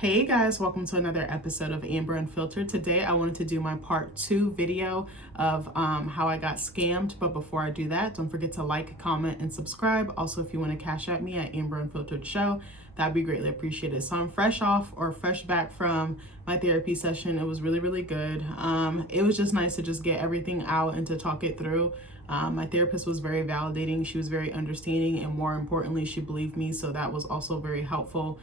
Hey guys, welcome to another episode of Amber Unfiltered. Today I wanted to do my part 2 video of how I got scammed. But before I do that, don't forget to like, comment, and subscribe. Also, if you want to cash at me at Amber Unfiltered Show, that'd be greatly appreciated. So I'm fresh back from my therapy session. It was really good. It was just nice to just get everything out and to talk it through. My therapist was very validating. She was very understanding, and more importantly, she believed me. So that was also very helpful.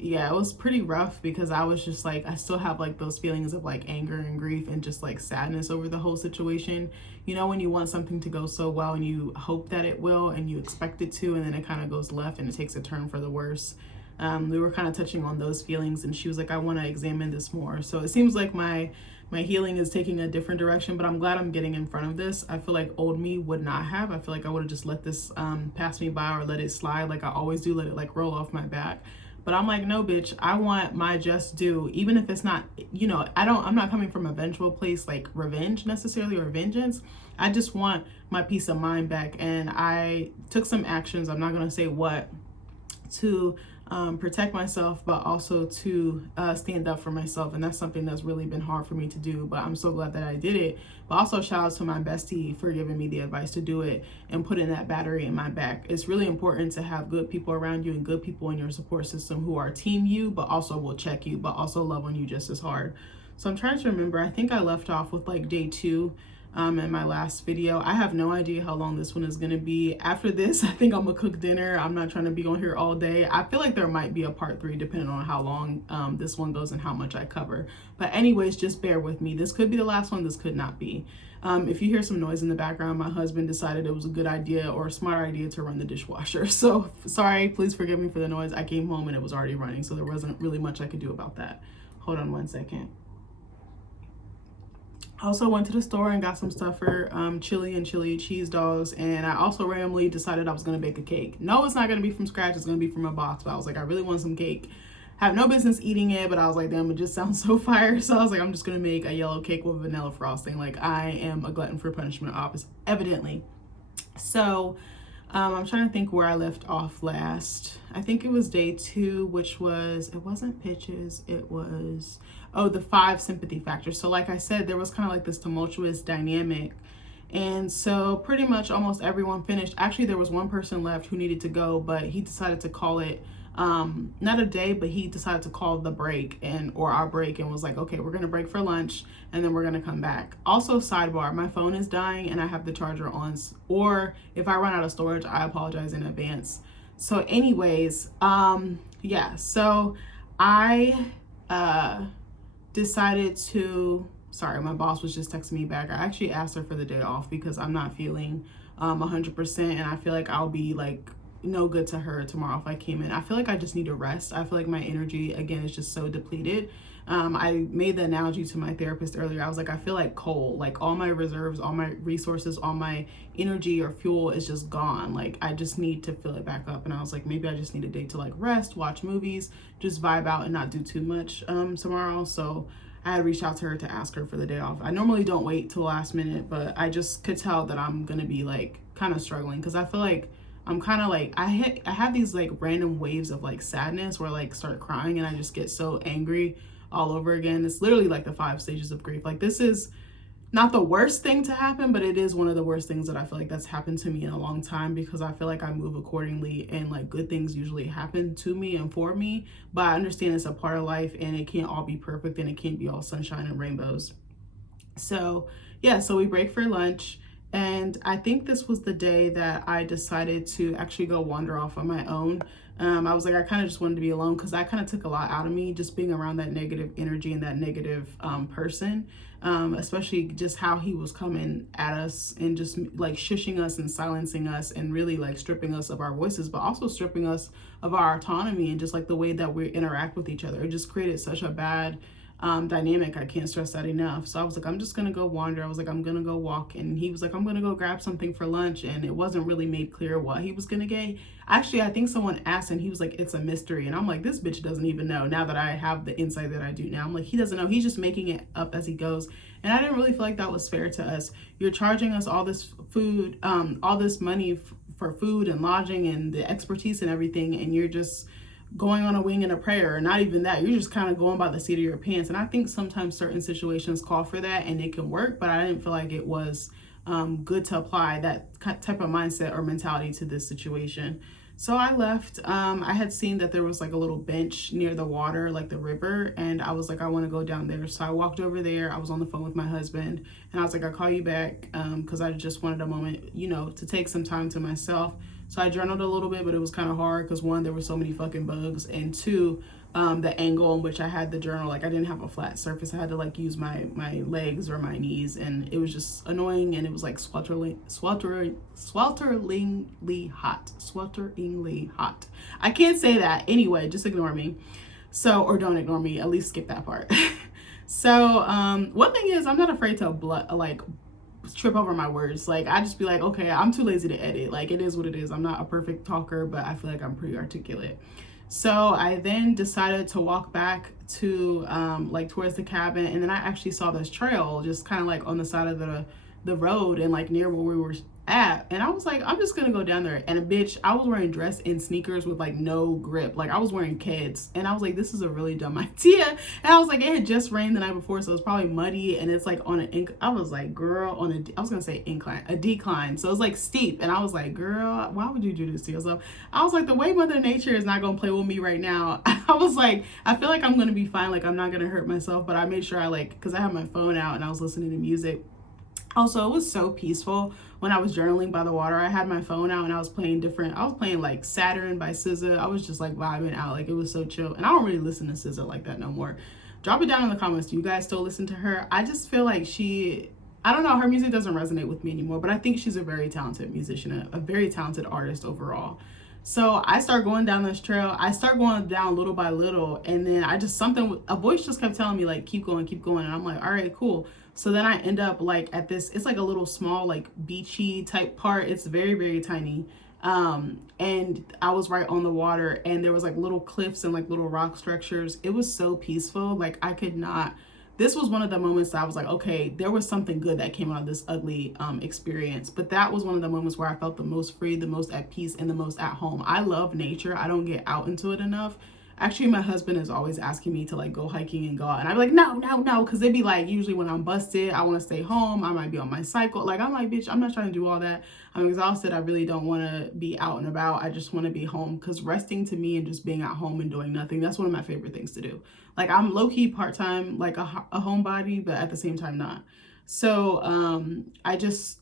Yeah, it was pretty rough because I was just like, I still have like those feelings of like anger and grief and just like sadness over the whole situation. You know, when you want something to go so well and you hope that it will and you expect it to, and then it kind of goes left and it takes a turn for the worse. We were kind of touching on those feelings, and she was like, I want to examine this more. So it seems like my healing is taking a different direction, but I'm glad I'm getting in front of this. I feel like old me would not have. I feel like I would have just let this pass me by or let it slide like I always do, let it like roll off my back. But I'm like, no, bitch, I want my just due, even if it's not, you know, I'm not coming from a vengeful place like revenge necessarily or vengeance. I just want my peace of mind back. And I took some actions, I'm not going to say what, to protect myself, but also to stand up for myself. And that's something that's really been hard for me to do, but I'm so glad that I did it. But also shout out to my bestie for giving me the advice to do it and putting that battery in my back. It's really important to have good people around you and good people in your support system who are team you, but also will check you, but also love on you just as hard. So I'm trying to remember, I think I left off with like day 2 in my last video. I have no idea how long this one is going to be. After this, I think I'm gonna cook dinner. I'm not trying to be on here all day. I feel like there might be a part 3 depending on how long this one goes and how much I cover. But anyways, just bear with me. This could be the last one. This could not be. If you hear some noise in the background, my husband decided it was a good idea or a smart idea to run the dishwasher. So sorry, please forgive me for the noise. I came home and it was already running, so there wasn't really much I could do about that. Hold on one second. I also went to the store and got some stuff for chili and chili cheese dogs, and I also randomly decided I was going to bake a cake. No, it's not going to be from scratch, it's going to be from a box, but I was like, I really want some cake. I have no business eating it, but I was like, damn, it just sounds so fire. So I was like, I'm just going to make a yellow cake with vanilla frosting. Like, I am a glutton for punishment, evidently. So I'm trying to think where I left off last. I think it was day 2, which was, it wasn't pitches, it was, the 5 sympathy factors. So like I said, there was kind of like this tumultuous dynamic. And so pretty much almost everyone finished. Actually, there was one person left who needed to go, but he decided to call it not a day, but he decided to call the break or our break, and was like, okay, we're gonna break for lunch and then we're gonna come back. Also, sidebar, my phone is dying and I have the charger on, or if I run out of storage, I apologize in advance. So anyways, yeah, so I decided to, sorry, my boss was just texting me back. I actually asked her for the day off because I'm not feeling 100%, and I feel like I'll be like no good to her tomorrow if I came in. I feel like I just need to rest. I feel like my energy again is just so depleted. I made the analogy to my therapist earlier. I was like, I feel like coal, like all my reserves, all my resources, all my energy or fuel is just gone. Like I just need to fill it back up. And I was like, maybe I just need a day to like rest, watch movies, just vibe out and not do too much tomorrow. So I had reached out to her to ask her for the day off. I normally don't wait till the last minute, but I just could tell that I'm gonna be like kind of struggling, because I feel like I'm kind of like, I have these like random waves of like sadness where I like start crying and I just get so angry all over again. It's literally like the 5 stages of grief. Like this is not the worst thing to happen, but it is one of the worst things that I feel like that's happened to me in a long time, because I feel like I move accordingly and like good things usually happen to me and for me. But I understand it's a part of life and it can't all be perfect and it can't be all sunshine and rainbows. So yeah, so we break for lunch. And I think this was the day that I decided to actually go wander off on my own. I was like, I kind of just wanted to be alone, because that kind of took a lot out of me, just being around that negative energy and that negative person, especially just how he was coming at us and just like shushing us and silencing us and really like stripping us of our voices, but also stripping us of our autonomy and just like the way that we interact with each other. It just created such a bad dynamic. I can't stress that enough. So I was like, I'm just gonna go wander. I was like, I'm gonna go walk. And he was like, I'm gonna go grab something for lunch. And it wasn't really made clear what he was gonna get. Actually, I think someone asked and he was like, it's a mystery. And I'm like, this bitch doesn't even know, now that I have the insight that I do now. I'm like, he doesn't know. He's just making it up as he goes. And I didn't really feel like that was fair to us. You're charging us all this food, all this money for food and lodging and the expertise and everything, and you're just going on a wing in a prayer, or not even that. You're just kind of going by the seat of your pants. And I think sometimes certain situations call for that and it can work, but I didn't feel like it was good to apply that type of mindset or mentality to this situation. So I left. I had seen that there was like a little bench near the water, like the river, and I was like, I want to go down there. So I walked over there. I was on the phone with my husband, and I was like, I'll call you back, because I just wanted a moment, to take some time to myself. So I journaled a little bit, but it was kind of hard because one, there were so many fucking bugs, and two, the angle in which I had the journal, like I didn't have a flat surface. I had to like use my legs or my knees, and it was just annoying, and it was like swelteringly hot. I can't say that. Anyway, just ignore me. So, or don't ignore me, at least skip that part. So, one thing is I'm not afraid to trip over my words. Like I just be like, okay, I'm too lazy to edit. Like it is what it is. I'm not a perfect talker, but I feel like I'm pretty articulate. So I then decided to walk back to like towards the cabin, and then I actually saw this trail just kind of like on the side of the road and like near where we were at, and I was like, I'm just gonna go down there. And bitch, I was wearing dress and sneakers with like no grip. Like I was wearing Keds, and I was like, this is a really dumb idea. And I was like, it had just rained the night before, so it's probably muddy, and it's like on I was like, girl, I was gonna say incline, a decline, so it's like steep. And I was like, girl, why would you do this to yourself? I was like, the way Mother Nature is not gonna play with me right now. I was like, I feel like I'm gonna be fine, like I'm not gonna hurt myself. But I made sure I because I had my phone out and I was listening to music. Also, it was so peaceful when I was journaling by the water. I had my phone out and I was playing like Saturn by SZA. I was just like vibing out. Like it was so chill. And I don't really listen to SZA like that no more. Drop it down in the comments. Do you guys still listen to her? I just feel like I don't know, her music doesn't resonate with me anymore, but I think she's a very talented musician, a very talented artist overall. So I start going down this trail. I start going down little by little, and then a voice just kept telling me like, keep going. And I'm like, all right, cool. So then I end up like at this, it's like a little small, like beachy type part. It's very, very tiny. And I was right on the water, and there was like little cliffs and like little rock structures. It was so peaceful. Like this was one of the moments that I was like, okay, there was something good that came out of this ugly experience. But that was one of the moments where I felt the most free, the most at peace, and the most at home. I love nature. I don't get out into it enough. Actually, my husband is always asking me to like go hiking and go out. And I'm like, no. Because they'd be like, usually when I'm busted, I want to stay home. I might be on my cycle. Like, I'm like, bitch, I'm not trying to do all that. I'm exhausted. I really don't want to be out and about. I just want to be home. Because resting to me and just being at home and doing nothing, that's one of my favorite things to do. Like, I'm low-key part-time, like a homebody, but at the same time not. So I just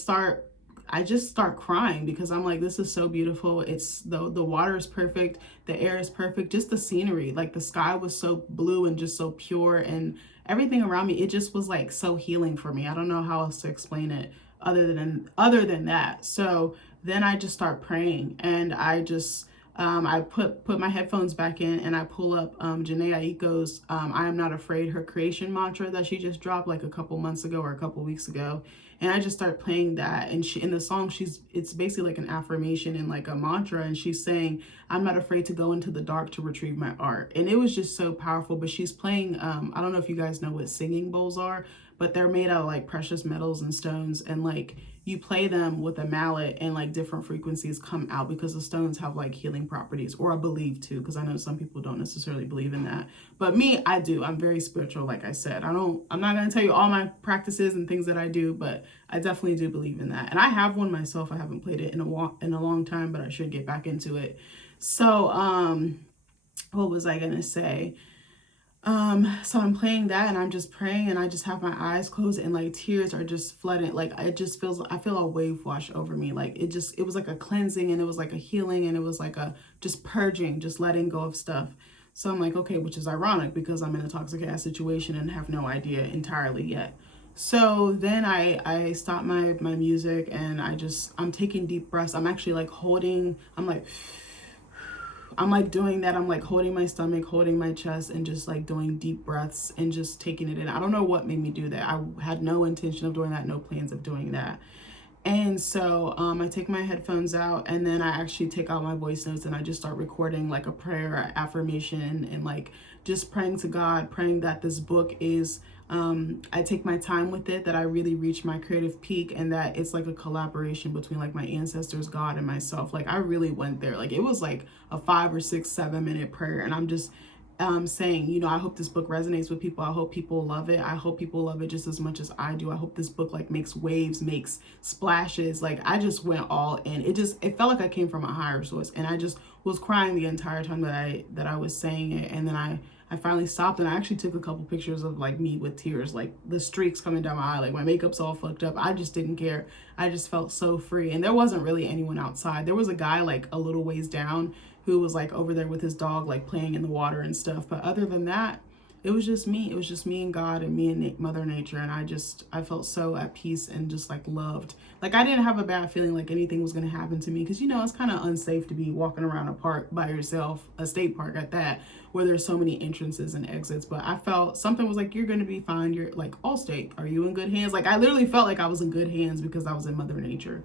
start crying because I'm like, this is so beautiful. It's the water is perfect. The air is perfect. Just the scenery, like the sky was so blue and just so pure, and everything around me, it just was like so healing for me. I don't know how else to explain it other than that. So then I just start praying, and I just, I put my headphones back in, and I pull up Jhené Aiko's I Am Not Afraid, her creation mantra that she just dropped like a couple months ago or a couple weeks ago. And I just start playing that, and in the song, it's basically like an affirmation and like a mantra, and she's saying, I'm not afraid to go into the dark to retrieve my art. And it was just so powerful. But she's playing, I don't know if you guys know what singing bowls are, but they're made out of like precious metals and stones, and like you play them with a mallet, and like different frequencies come out because the stones have like healing properties, or I believe to, because I know some people don't necessarily believe in that. But me, I do. I'm very spiritual, like I said. I'm not going to tell you all my practices and things that I do, but I definitely do believe in that. And I have one myself. I haven't played it in a long time, but I should get back into it. So, what was I going to say? So I'm playing that, and I'm just praying, and I just have my eyes closed, and like tears are just flooding. Like I feel a wave wash over me. Like it was like a cleansing, and it was like a healing, and it was like a just purging, just letting go of stuff. So I'm like, okay, which is ironic because I'm in a toxic ass situation and have no idea entirely yet. So then I stop my music, and I'm taking deep breaths. I'm actually like I'm like doing that. I'm like holding my stomach, holding my chest, and just like doing deep breaths and just taking it in. I don't know what made me do that. I had no intention of doing that, no plans of doing that. And so I take my headphones out, and then I actually take out my voice notes, and I just start recording like a prayer, affirmation, and like just praying to God, praying that this book is, I take my time with it, that I really reach my creative peak, and that it's like a collaboration between like my ancestors, God, and myself. Like I really went there. Like it was like a 5 or 6, 7 minute prayer, and I'm just saying, you know, I hope this book resonates with people. I hope people love it. I hope people love it just as much as I do. I hope this book like makes waves, makes splashes. Like I just went all in. It felt like I came from a higher source, and I just was crying the entire time that I was saying it. And then I finally stopped, and I actually took a couple pictures of like me with tears, like the streaks coming down my eye, like my makeup's all fucked up. I just didn't care. I just felt so free. And there wasn't really anyone outside. There was a guy like a little ways down who was like over there with his dog, like playing in the water and stuff. But other than that, it was just me. It was just me and God and me and Mother Nature. And I felt so at peace and just like loved. Like I didn't have a bad feeling like anything was going to happen to me. Because, you know, it's kind of unsafe to be walking around a park by yourself, a state park at that, where there's so many entrances and exits. But I felt something was like, you're going to be fine. You're like, Allstate, are you in good hands? Like I literally felt like I was in good hands because I was in Mother Nature.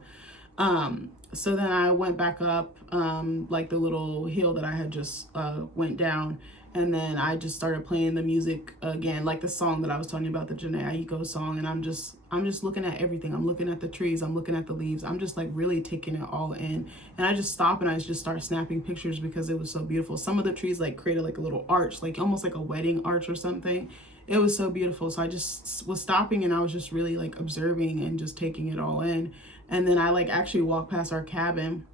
So then I went back up, like the little hill that I had just, went down. And then I just started playing the music again, like the song that I was telling you about, the Jhené Aiko song. And I'm just looking at everything. I'm looking at the trees. I'm looking at the leaves. I'm just like really taking it all in. And I just stop and I just start snapping pictures because it was so beautiful. Some of the trees like created like a little arch, like almost like a wedding arch or something. It was so beautiful. So I just was stopping and I was just really like observing and just taking it all in. And then I like actually walked past our cabin,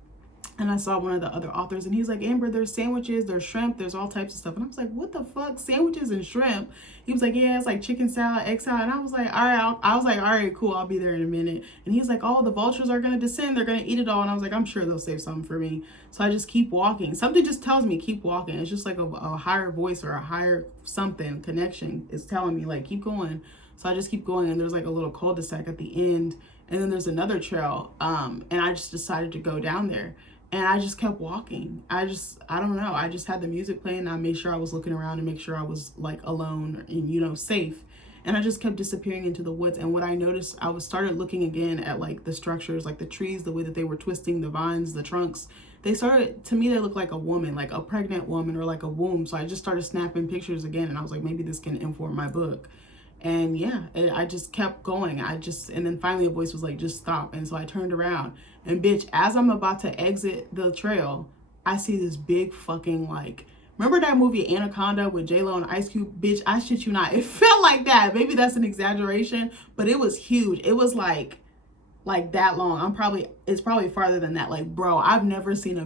and I saw one of the other authors, and he's like, Amber, there's sandwiches, there's shrimp, there's all types of stuff. And I was like, what the fuck? Sandwiches and shrimp? He was like, yeah, it's like chicken salad, egg salad. And I was like, all right. I was like, all right, cool. I'll be there in a minute. And he's like, oh, the vultures are going to descend. They're going to eat it all. And I was like, I'm sure they'll save something for me. So I just keep walking. Something just tells me keep walking. It's just like a higher voice or a higher something connection is telling me like, keep going. So I just keep going. And there's like a little cul-de-sac at the end. And then there's another trail. And I just decided to go down there. And I just kept walking. I don't know. I just had the music playing. And I made sure I was looking around and make sure I was like alone and, you know, safe. And I just kept disappearing into the woods. And what I noticed, I started looking again at like the structures, like the trees, the way that they were twisting, the vines, the trunks. They started, to me, they looked like a woman, like a pregnant woman or like a womb. So I just started snapping pictures again. And I was like, maybe this can inform my book. And yeah, I just kept going. And then finally a voice was like, just stop. And so I turned around, and bitch, as I'm about to exit the trail, I see this big fucking like, remember that movie Anaconda with J-Lo and Ice Cube? Bitch, I shit you not. It felt like that. Maybe that's an exaggeration, but it was huge. It was like that long. It's probably farther than that. Like, bro, I've never seen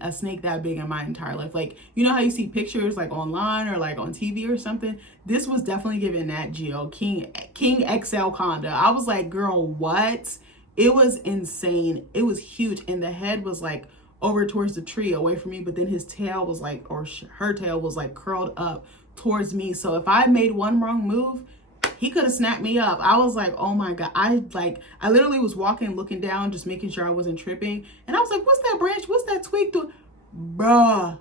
a snake that big in my entire life. Like, you know how you see pictures like online or like on TV or something? This was definitely giving Nat Geo, King XL Conda. I was like, girl, what? It was insane. It was huge. And the head was like over towards the tree away from me, but then his tail was like, or her tail was like curled up towards me. So if I made one wrong move, he could have snapped me up. I was like, oh my God. I literally was walking, looking down, just making sure I wasn't tripping. And I was like, what's that branch? What's that twig doing? Bruh.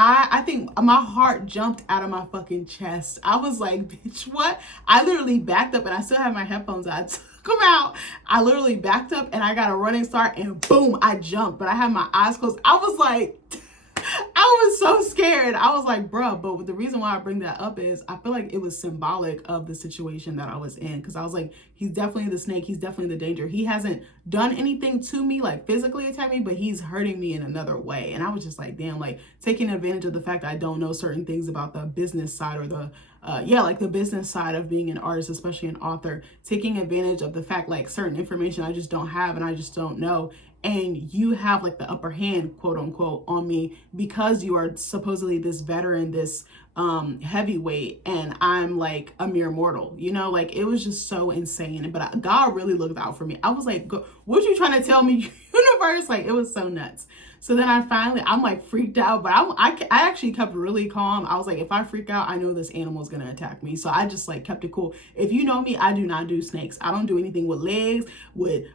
I think my heart jumped out of my fucking chest. I was like, bitch, what? I literally backed up, and I still have my headphones on. I took them out. I literally backed up and I got a running start, and boom, I jumped. But I had my eyes closed. I was like, I was so scared. I was like, bruh, but the reason why I bring that up is I feel like it was symbolic of the situation that I was in. Because I was like, he's definitely the snake. He's definitely the danger. He hasn't done anything to me, like physically attack me, but he's hurting me in another way. And I was just like, damn, like taking advantage of the fact that I don't know certain things about the business side or the like the business side of being an artist, especially an author, taking advantage of the fact like certain information I just don't have and I just don't know. And you have like the upper hand, quote unquote, on me because you are supposedly this veteran, this heavyweight, and I'm like a mere mortal, you know, like it was just so insane. But God really looked out for me. I was like, what you trying to tell me, universe? Like it was so nuts. So then I'm like freaked out, but I actually kept really calm. I was like, if I freak out, I know this animal is going to attack me. So I just like kept it cool. If you know me, I do not do snakes. I don't do anything with legs, with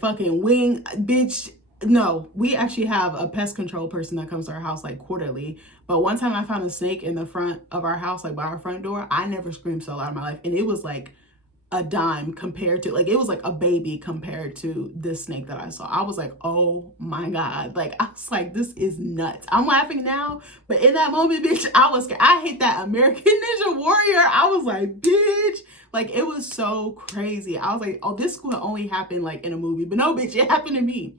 fucking wing, bitch. No, we actually have a pest control person that comes to our house like quarterly. But one time I found a snake in the front of our house, like by our front door. I never screamed so loud in my life. And it was like a dime compared to, like, it was like a baby compared to this snake that I saw. I was like, oh my God. Like, I was like, this is nuts. I'm laughing now, but in that moment, bitch, I was scared. I hate that American Ninja Warrior. I was like, bitch, like, it was so crazy. I was like, oh, this could only happen like in a movie, but no, bitch, it happened to me.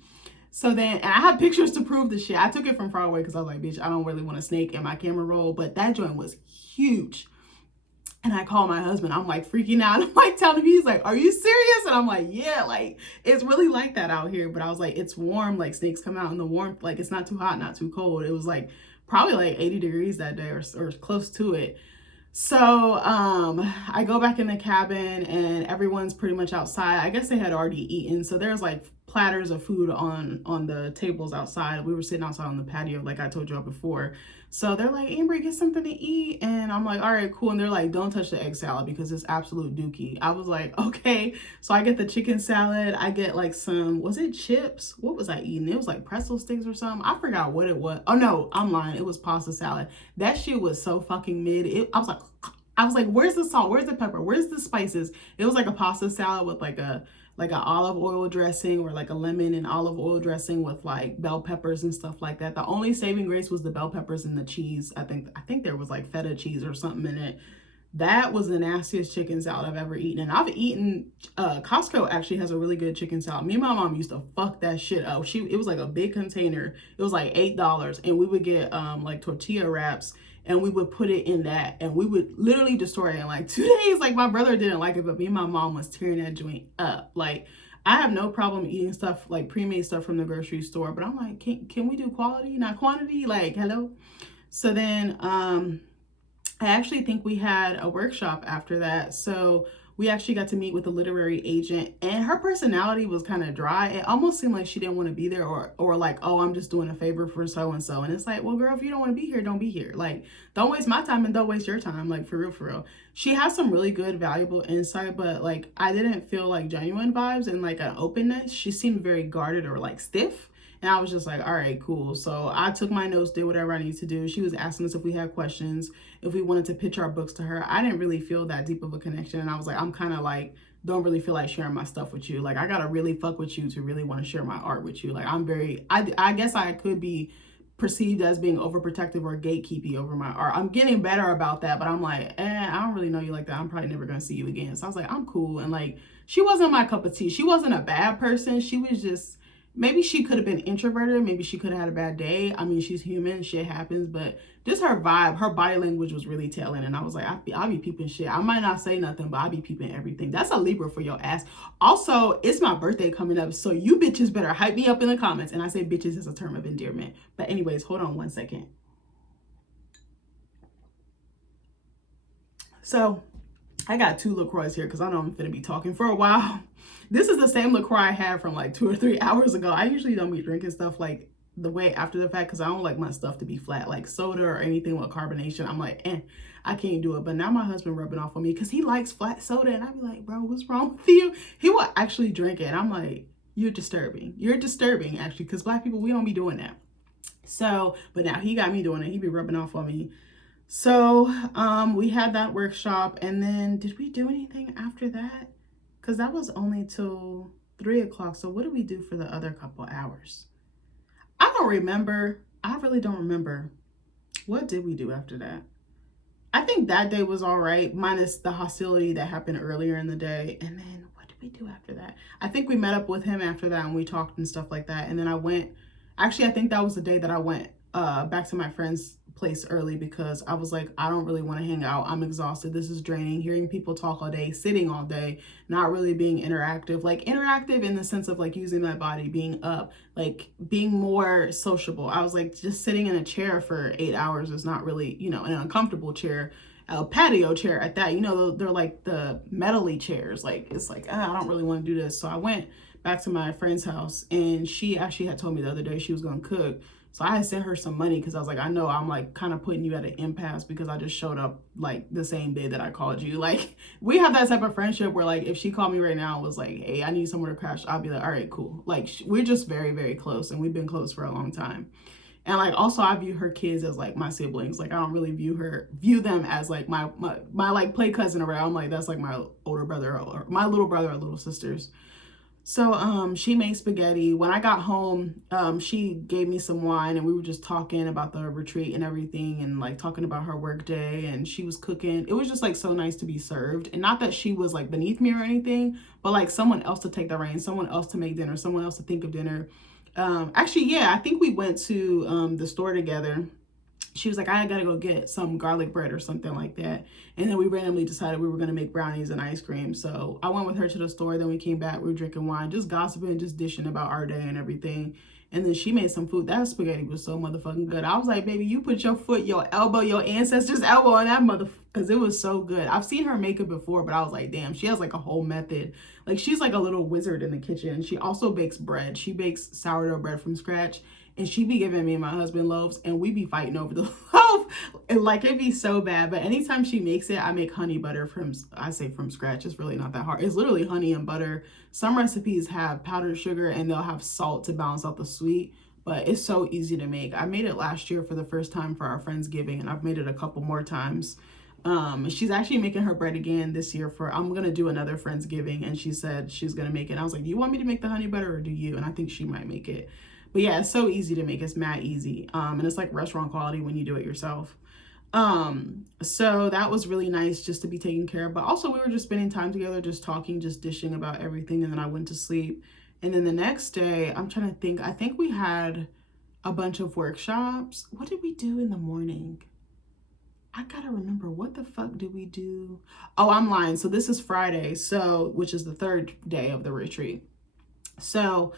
So then, and I have pictures to prove the shit. I took it from far away because I was like, bitch, I don't really want a snake in my camera roll, but that joint was huge. And I call my husband. I'm like freaking out. I'm like telling him, he's like, are you serious? And I'm like, yeah, like it's really like that out here. But I was like, it's warm. Like snakes come out in the warmth. Like it's not too hot, not too cold. It was like probably like 80 degrees that day or close to it. So I go back in the cabin and everyone's pretty much outside. I guess they had already eaten. So there's like platters of food on the tables outside. We were sitting outside on the patio, like I told y'all before. So they're like, Amber, get something to eat. And I'm like, all right, cool. And they're like, don't touch the egg salad because it's absolute dookie. I was like, okay. So I get the chicken salad. I get like some, was it chips? What was I eating? It was like pretzel sticks or something. I forgot what it was. Oh no, I'm lying. It was pasta salad. That shit was so fucking mid. I was like, where's the salt? Where's the pepper? Where's the spices? It was like a pasta salad with like an olive oil dressing or like a lemon and olive oil dressing with like bell peppers and stuff like that. The only saving grace was the bell peppers and the cheese. I think there was like feta cheese or something in it. That was the nastiest chicken salad I've ever eaten. And I've eaten, Costco actually has a really good chicken salad. Me and my mom used to fuck that shit up. It was like a big container. It was like $8 and we would get like tortilla wraps and we would put it in that and we would literally destroy it in like 2 days. Like my brother didn't like it, but me and my mom was tearing that joint up. Like I have no problem eating stuff like pre-made stuff from the grocery store, but I'm like, can we do quality, not quantity? Like, hello. So then, I actually think we had a workshop after that. So we actually got to meet with a literary agent and her personality was kind of dry. It almost seemed like she didn't want to be there or like, oh, I'm just doing a favor for so-and-so. And it's like, well, girl, if you don't want to be here, don't be here. Like, don't waste my time and don't waste your time. Like, for real, for real. She has some really good, valuable insight, but like, I didn't feel like genuine vibes and like an openness. She seemed very guarded or like stiff. And I was just like, all right, cool. So I took my notes, did whatever I needed to do. She was asking us if we had questions, if we wanted to pitch our books to her. I didn't really feel that deep of a connection. And I was like, I'm kind of like, don't really feel like sharing my stuff with you. Like, I got to really fuck with you to really want to share my art with you. Like, I guess I could be perceived as being overprotective or gatekeepy over my art. I'm getting better about that, but I'm like, I don't really know you like that. I'm probably never going to see you again. So I was like, I'm cool. And like, she wasn't my cup of tea. She wasn't a bad person. She was just, maybe she could have been introverted. Maybe she could have had a bad day. I mean, she's human. Shit happens. But just her vibe, her body language was really telling. And I was like, I'll be peeping shit. I might not say nothing, but I'll be peeping everything. That's a Libra for your ass. Also, it's my birthday coming up. So you bitches better hype me up in the comments. And I say bitches as a term of endearment. But anyways, hold on one second. So I got 2 LaCroix here because I know I'm going to be talking for a while. This is the same LaCroix I had from like 2 or 3 hours ago. I usually don't be drinking stuff like the way after the fact because I don't like my stuff to be flat, like soda or anything with carbonation. I'm like, I can't do it. But now my husband rubbing off on me because he likes flat soda. And I be like, bro, what's wrong with you? He will actually drink it. And I'm like, you're disturbing. You're disturbing, actually, because Black people, we don't be doing that. So, but now he got me doing it. He be rubbing off on me. So we had that workshop, and then did we do anything after that? Because that was only till 3 o'clock. So what did we do for the other couple hours? I don't remember. I really don't remember. What did we do after that? I think that day was all right, minus the hostility that happened earlier in the day. And then what did we do after that? I think we met up with him after that and we talked and stuff like that. And then I went, actually, I think that was the day that I went back to my friend's place early because I was like, I don't really want to hang out. I'm exhausted. This is draining. Hearing people talk all day, sitting all day, not really being interactive. Like interactive in the sense of like using my body, being up, like being more sociable. I was like, just sitting in a chair for 8 hours is not really, you know, an uncomfortable chair. A patio chair at that, you know, they're like the metally chairs. Like, it's like, I don't really want to do this. So I went back to my friend's house and she actually had told me the other day she was going to cook. So I had sent her some money because I was like, I know I'm like kind of putting you at an impasse because I just showed up like the same day that I called you. Like we have that type of friendship where like if she called me right now and was like, hey, I need somewhere to crash, I'll be like, all right, cool. Like we're just very, very close and we've been close for a long time. And like also I view her kids as like my siblings. Like I don't really view them as like my like play cousin around. Like that's like my older brother or my little brother or little sisters. So she made spaghetti. When I got home, she gave me some wine and we were just talking about the retreat and everything and like talking about her work day, and she was cooking. It was just like so nice to be served. And not that she was like beneath me or anything, but like someone else to take the reins, someone else to make dinner, someone else to think of dinner. Actually, yeah, I think we went to the store together. She was like, I gotta go get some garlic bread or something like that. And then we randomly decided we were gonna make brownies and ice cream. So I went with her to the store. Then we came back, we were drinking wine, just gossiping, just dishing about our day and everything. And then she made some food. That spaghetti was so motherfucking good. I was like, baby, you put your foot, your elbow, your ancestors' elbow on that motherfucker, because it was so good. I've seen her make it before, but I was like, damn, she has like a whole method. Like she's like a little wizard in the kitchen. She also bakes bread. She bakes sourdough bread from scratch. And she be giving me and my husband loaves, and we be fighting over the loaf. And like, it'd be so bad. But anytime she makes it, I make honey butter from scratch. It's really not that hard. It's literally honey and butter. Some recipes have powdered sugar and they'll have salt to balance out the sweet. But it's so easy to make. I made it last year for the first time for our Friendsgiving, and I've made it a couple more times. She's actually making her bread again this year I'm gonna do another Friendsgiving, and she said she's gonna make it. And I was like, do you want me to make the honey butter or do you? And I think she might make it. But yeah, it's so easy to make. It's mad easy. And it's like restaurant quality when you do it yourself. So that was really nice just to be taken care of. But also we were just spending time together, just talking, just dishing about everything. And then I went to sleep. And then the next day, I'm trying to think, I think we had a bunch of workshops. What did we do in the morning? I gotta remember, what the fuck did we do? Oh, I'm lying. So this is Friday, which is the third day of the retreat. So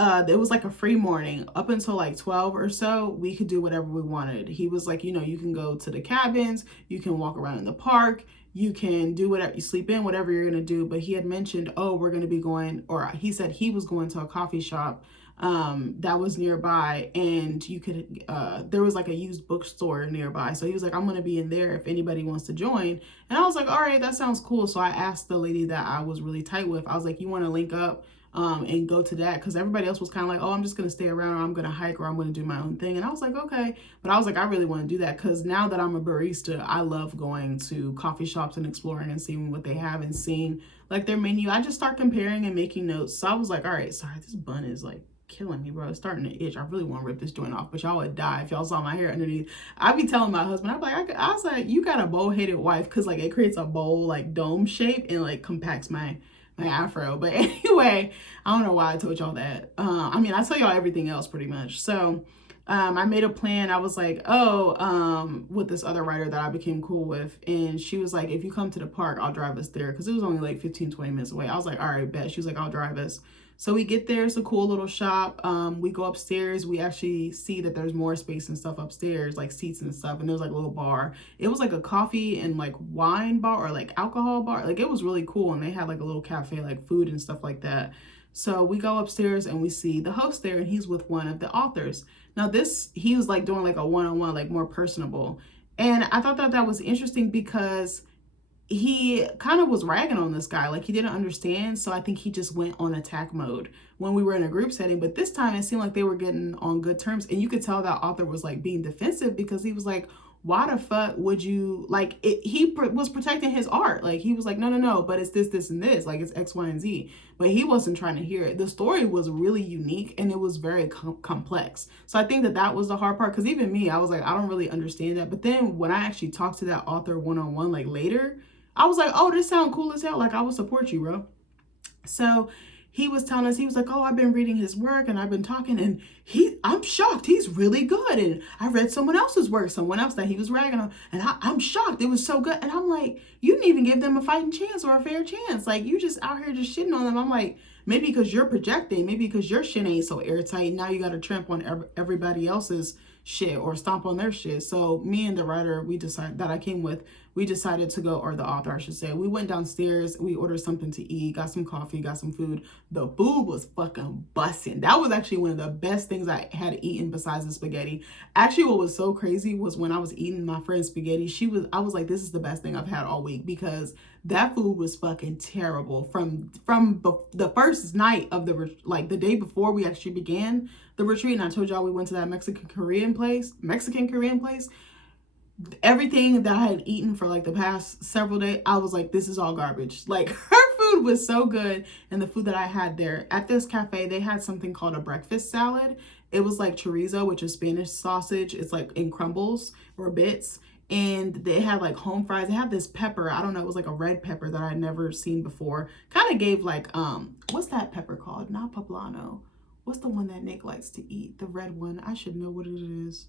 it was like a free morning up until like 12 or so. We could do whatever we wanted. He was like, you know, you can go to the cabins, you can walk around in the park, you can do whatever, you sleep in, whatever you're gonna do. But he had mentioned, oh, we're gonna be going, or he said he was going to a coffee shop that was nearby, and you could there was like a used bookstore nearby. So he was like, I'm gonna be in there if anybody wants to join. And I was like, all right, that sounds cool. So I asked the lady that I was really tight with, I was like, you want to link up and go to that? Because everybody else was kind of like, oh, I'm just gonna stay around, or I'm gonna hike, or I'm gonna do my own thing. And I was like, okay. But I was like, I really want to do that, because now that I'm a barista, I love going to coffee shops and exploring and seeing what they have and seeing like their menu. I just start comparing and making notes. So I was like, all right, sorry, this bun is like killing me, bro. It's starting to itch. I really want to rip this joint off, but y'all would die if y'all saw my hair underneath. I'd be telling my husband, I'd be like, I was like, you got a bow-headed wife, because like it creates a bowl like dome shape and like compacts my afro. But anyway, I don't know why I told y'all that. I mean, I tell y'all everything else pretty much. So I made a plan. I was like, with this other writer that I became cool with, and she was like, if you come to the park, I'll drive us there, because it was only like 15-20 minutes away. I was like, all right, bet. She was like, I'll drive us. So we get there. It's a cool little shop. We go upstairs. We actually see that there's more space and stuff upstairs, like seats and stuff. And there's like a little bar. It was like a coffee and like wine bar, or like alcohol bar. Like it was really cool. And they had like a little cafe, like food and stuff like that. So we go upstairs and we see the host there, and he's with one of the authors. Now he was like doing like a one-on-one, like more personable. And I thought that was interesting, because he kind of was ragging on this guy, like he didn't understand. So I think he just went on attack mode when we were in a group setting. But this time it seemed like they were getting on good terms, and you could tell that author was like being defensive, because he was like, why the fuck would you, like, he was protecting his art. Like he was like, no, but it's this and this, like it's X, Y, and Z. But he wasn't trying to hear it. The story was really unique, and it was very complex. So I think that was the hard part, because even me, I was like, I don't really understand that. But then when I actually talked to that author one-on-one, like later, I was like, oh, this sounds cool as hell. Like I will support you, bro. So he was telling us, he was like, oh, I've been reading his work and I've been talking, and I'm shocked. He's really good. And I read someone else's work, someone else that he was ragging on, and I'm shocked. It was so good. And I'm like, you didn't even give them a fighting chance or a fair chance. Like you just out here just shitting on them. I'm like, maybe because you're projecting, maybe because your shit ain't so airtight. Now you got to tramp on everybody else's shit or stomp on their shit. So me and the writer we decided to go, or the author I should say, we went downstairs, we ordered something to eat, got some coffee, got some food. The food was fucking busting. That was actually one of the best things I had eaten besides the spaghetti. Actually, what was so crazy was when I was eating my friend's spaghetti, I was like, this is the best thing I've had all week, because that food was fucking terrible. From the first night of the day before we actually began, the retreat and I told y'all we went to that Mexican Korean place, everything that I had eaten for like the past several days, I was like, this is all garbage. Like, her food was so good. And the food that I had there at this cafe, they had something called a breakfast salad. It was like chorizo, which is Spanish sausage. It's like in crumbles or bits. And they had like home fries. They had this pepper. I don't know. It was like a red pepper that I'd never seen before. Kind of gave like, what's that pepper called? Not poblano. What's the one that Nick likes to eat? The red one. I should know what it is.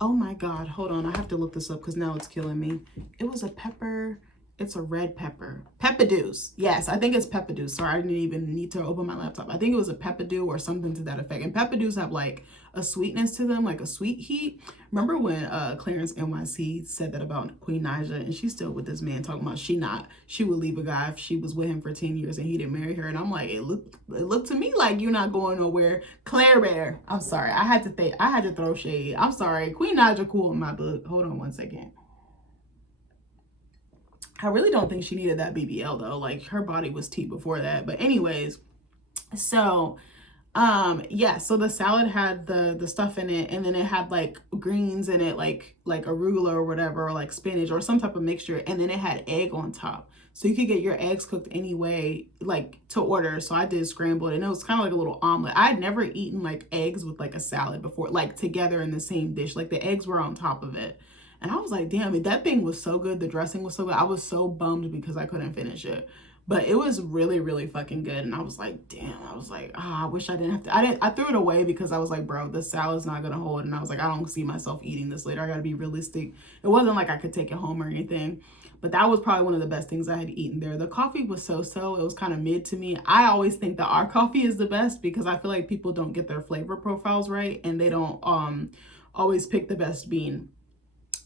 Oh my God, hold on. I have to look this up because now it's killing me. It was a pepper. It's a red pepper. Peppadews. Yes, I think it's Peppadews. Sorry, I didn't even need to open my laptop. I think it was a Peppadew or something to that effect. And Peppadews have like a sweetness to them, like a sweet heat. Remember when Clarence NYC said that about Queen Naija, and she's still with this man talking about she would leave a guy if she was with him for 10 years and he didn't marry her. And I'm like, it looked to me like you're not going nowhere. Claire Bear. I'm sorry. I had to throw shade. I'm sorry. Queen Naija cool in my book. Hold on one second. I really don't think she needed that BBL though. Like, her body was tea before that. But anyways, so yeah, so the salad had the stuff in it, and then it had like greens in it, like arugula or whatever, or like spinach or some type of mixture, and then it had egg on top. So you could get your eggs cooked any way, like to order. So I did scrambled, and it was kind of like a little omelet. I had never eaten like eggs with like a salad before, like together in the same dish. Like the eggs were on top of it. And I was like, damn, that thing was so good. The dressing was so good. I was so bummed because I couldn't finish it. But it was really, really fucking good. And I was like, damn, I wish I didn't have to. I threw it away because I was like, bro, the salad's not going to hold. And I was like, I don't see myself eating this later. I got to be realistic. It wasn't like I could take it home or anything. But that was probably one of the best things I had eaten there. The coffee was so-so. It was kind of mid to me. I always think that our coffee is the best because I feel like people don't get their flavor profiles right. And they don't always pick the best bean.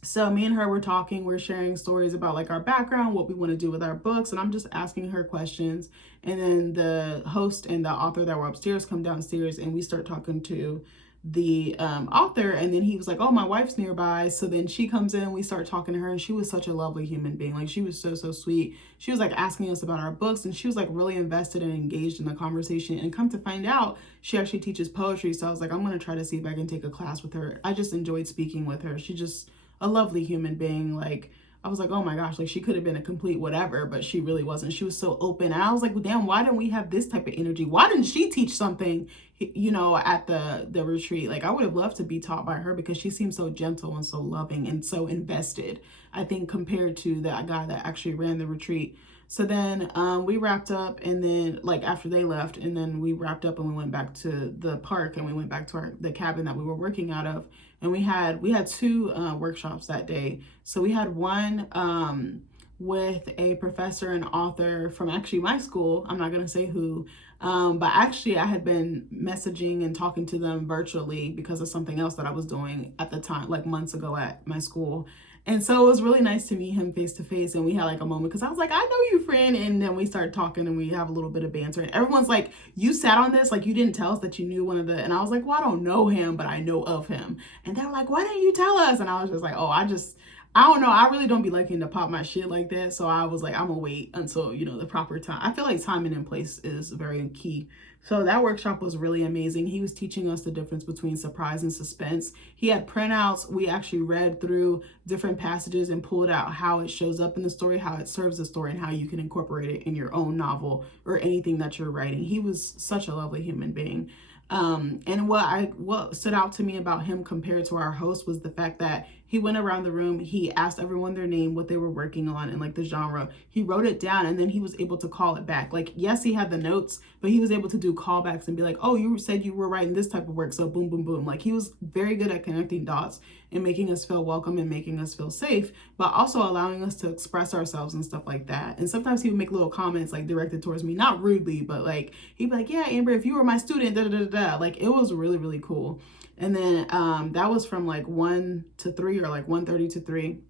So me and her were talking, we're sharing stories about like our background, what we want to do with our books, and I'm just asking her questions. And then the host and the author that were upstairs come downstairs, and we start talking to the author, and then he was like, oh, my wife's nearby. So then she comes in and we start talking to her, and she was such a lovely human being. Like, she was so sweet. She was like asking us about our books, and she was like really invested and engaged in the conversation. And come to find out, she actually teaches poetry. So I was like, I'm going to try to see if I can take a class with her. I just enjoyed speaking with her. She just a lovely human being. Like, I was like, oh my gosh, like she could have been a complete whatever, but she really wasn't. She was so open. And I was like, well, damn, why didn't we have this type of energy? Why didn't she teach something, you know, at the retreat? Like, I would have loved to be taught by her because she seems so gentle and so loving and so invested, I think, compared to that guy that actually ran the retreat. So then we wrapped up, and then like after they left, and then we wrapped up and we went back to the park, and we went back to the cabin that we were working out of. And we had two workshops that day. So we had one with a professor and author from actually my school. I'm not going to say who, but actually I had been messaging and talking to them virtually because of something else that I was doing at the time, like months ago at my school. And so it was really nice to meet him face to face. And we had like a moment because I was like, I know you, friend. And then we started talking and we have a little bit of banter. And everyone's like, you sat on this? Like, you didn't tell us that you knew one of the... And I was like, well, I don't know him, but I know of him. And they were like, why didn't you tell us? And I was just like, oh, I don't know. I really don't be liking to pop my shit like that. So I was like, I'm gonna wait until, you know, the proper time. I feel like timing and place is very key. So that workshop was really amazing. He was teaching us the difference between surprise and suspense. He had printouts. We actually read through different passages and pulled out how it shows up in the story, how it serves the story, and how you can incorporate it in your own novel or anything that you're writing. He was such a lovely human being. And what stood out to me about him compared to our host was the fact that he went around the room, he asked everyone their name, what they were working on, and like the genre. He wrote it down, and then he was able to call it back. Like, yes, he had the notes, but he was able to do callbacks and be like, oh, you said you were writing this type of work, so boom, boom, boom. Like, he was very good at connecting dots and making us feel welcome and making us feel safe, but also allowing us to express ourselves and stuff like that. And sometimes he would make little comments like directed towards me, not rudely, but like he'd be like, yeah, Amber, if you were my student, da da da da. Like, it was really, really cool. And then that was from like 1 to 3 or like 1:30 to 3.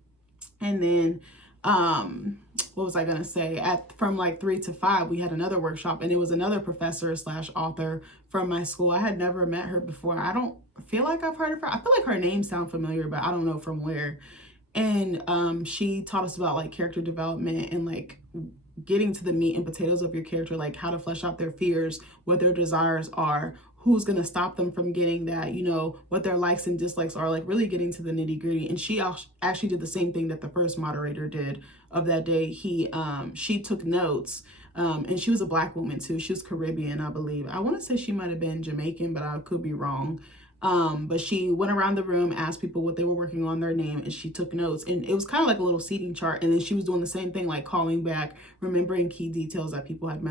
And then what was I gonna say? From like 3 to 5, we had another workshop, and it was another professor / author from my school. I had never met her before. I don't feel like I've heard of her. I feel like her name sounds familiar, but I don't know from where. And she taught us about like character development and like getting to the meat and potatoes of your character, like how to flesh out their fears, what their desires are, who's going to stop them from getting that, you know, what their likes and dislikes are, like really getting to the nitty gritty. And she actually did the same thing that the first moderator did of that day. She took notes. And she was a Black woman too. She was Caribbean, I believe. I want to say she might have been Jamaican, but I could be wrong. But she went around the room, asked people what they were working on, their name, and she took notes. And it was kind of like a little seating chart. And then she was doing the same thing, like calling back, remembering key details that people had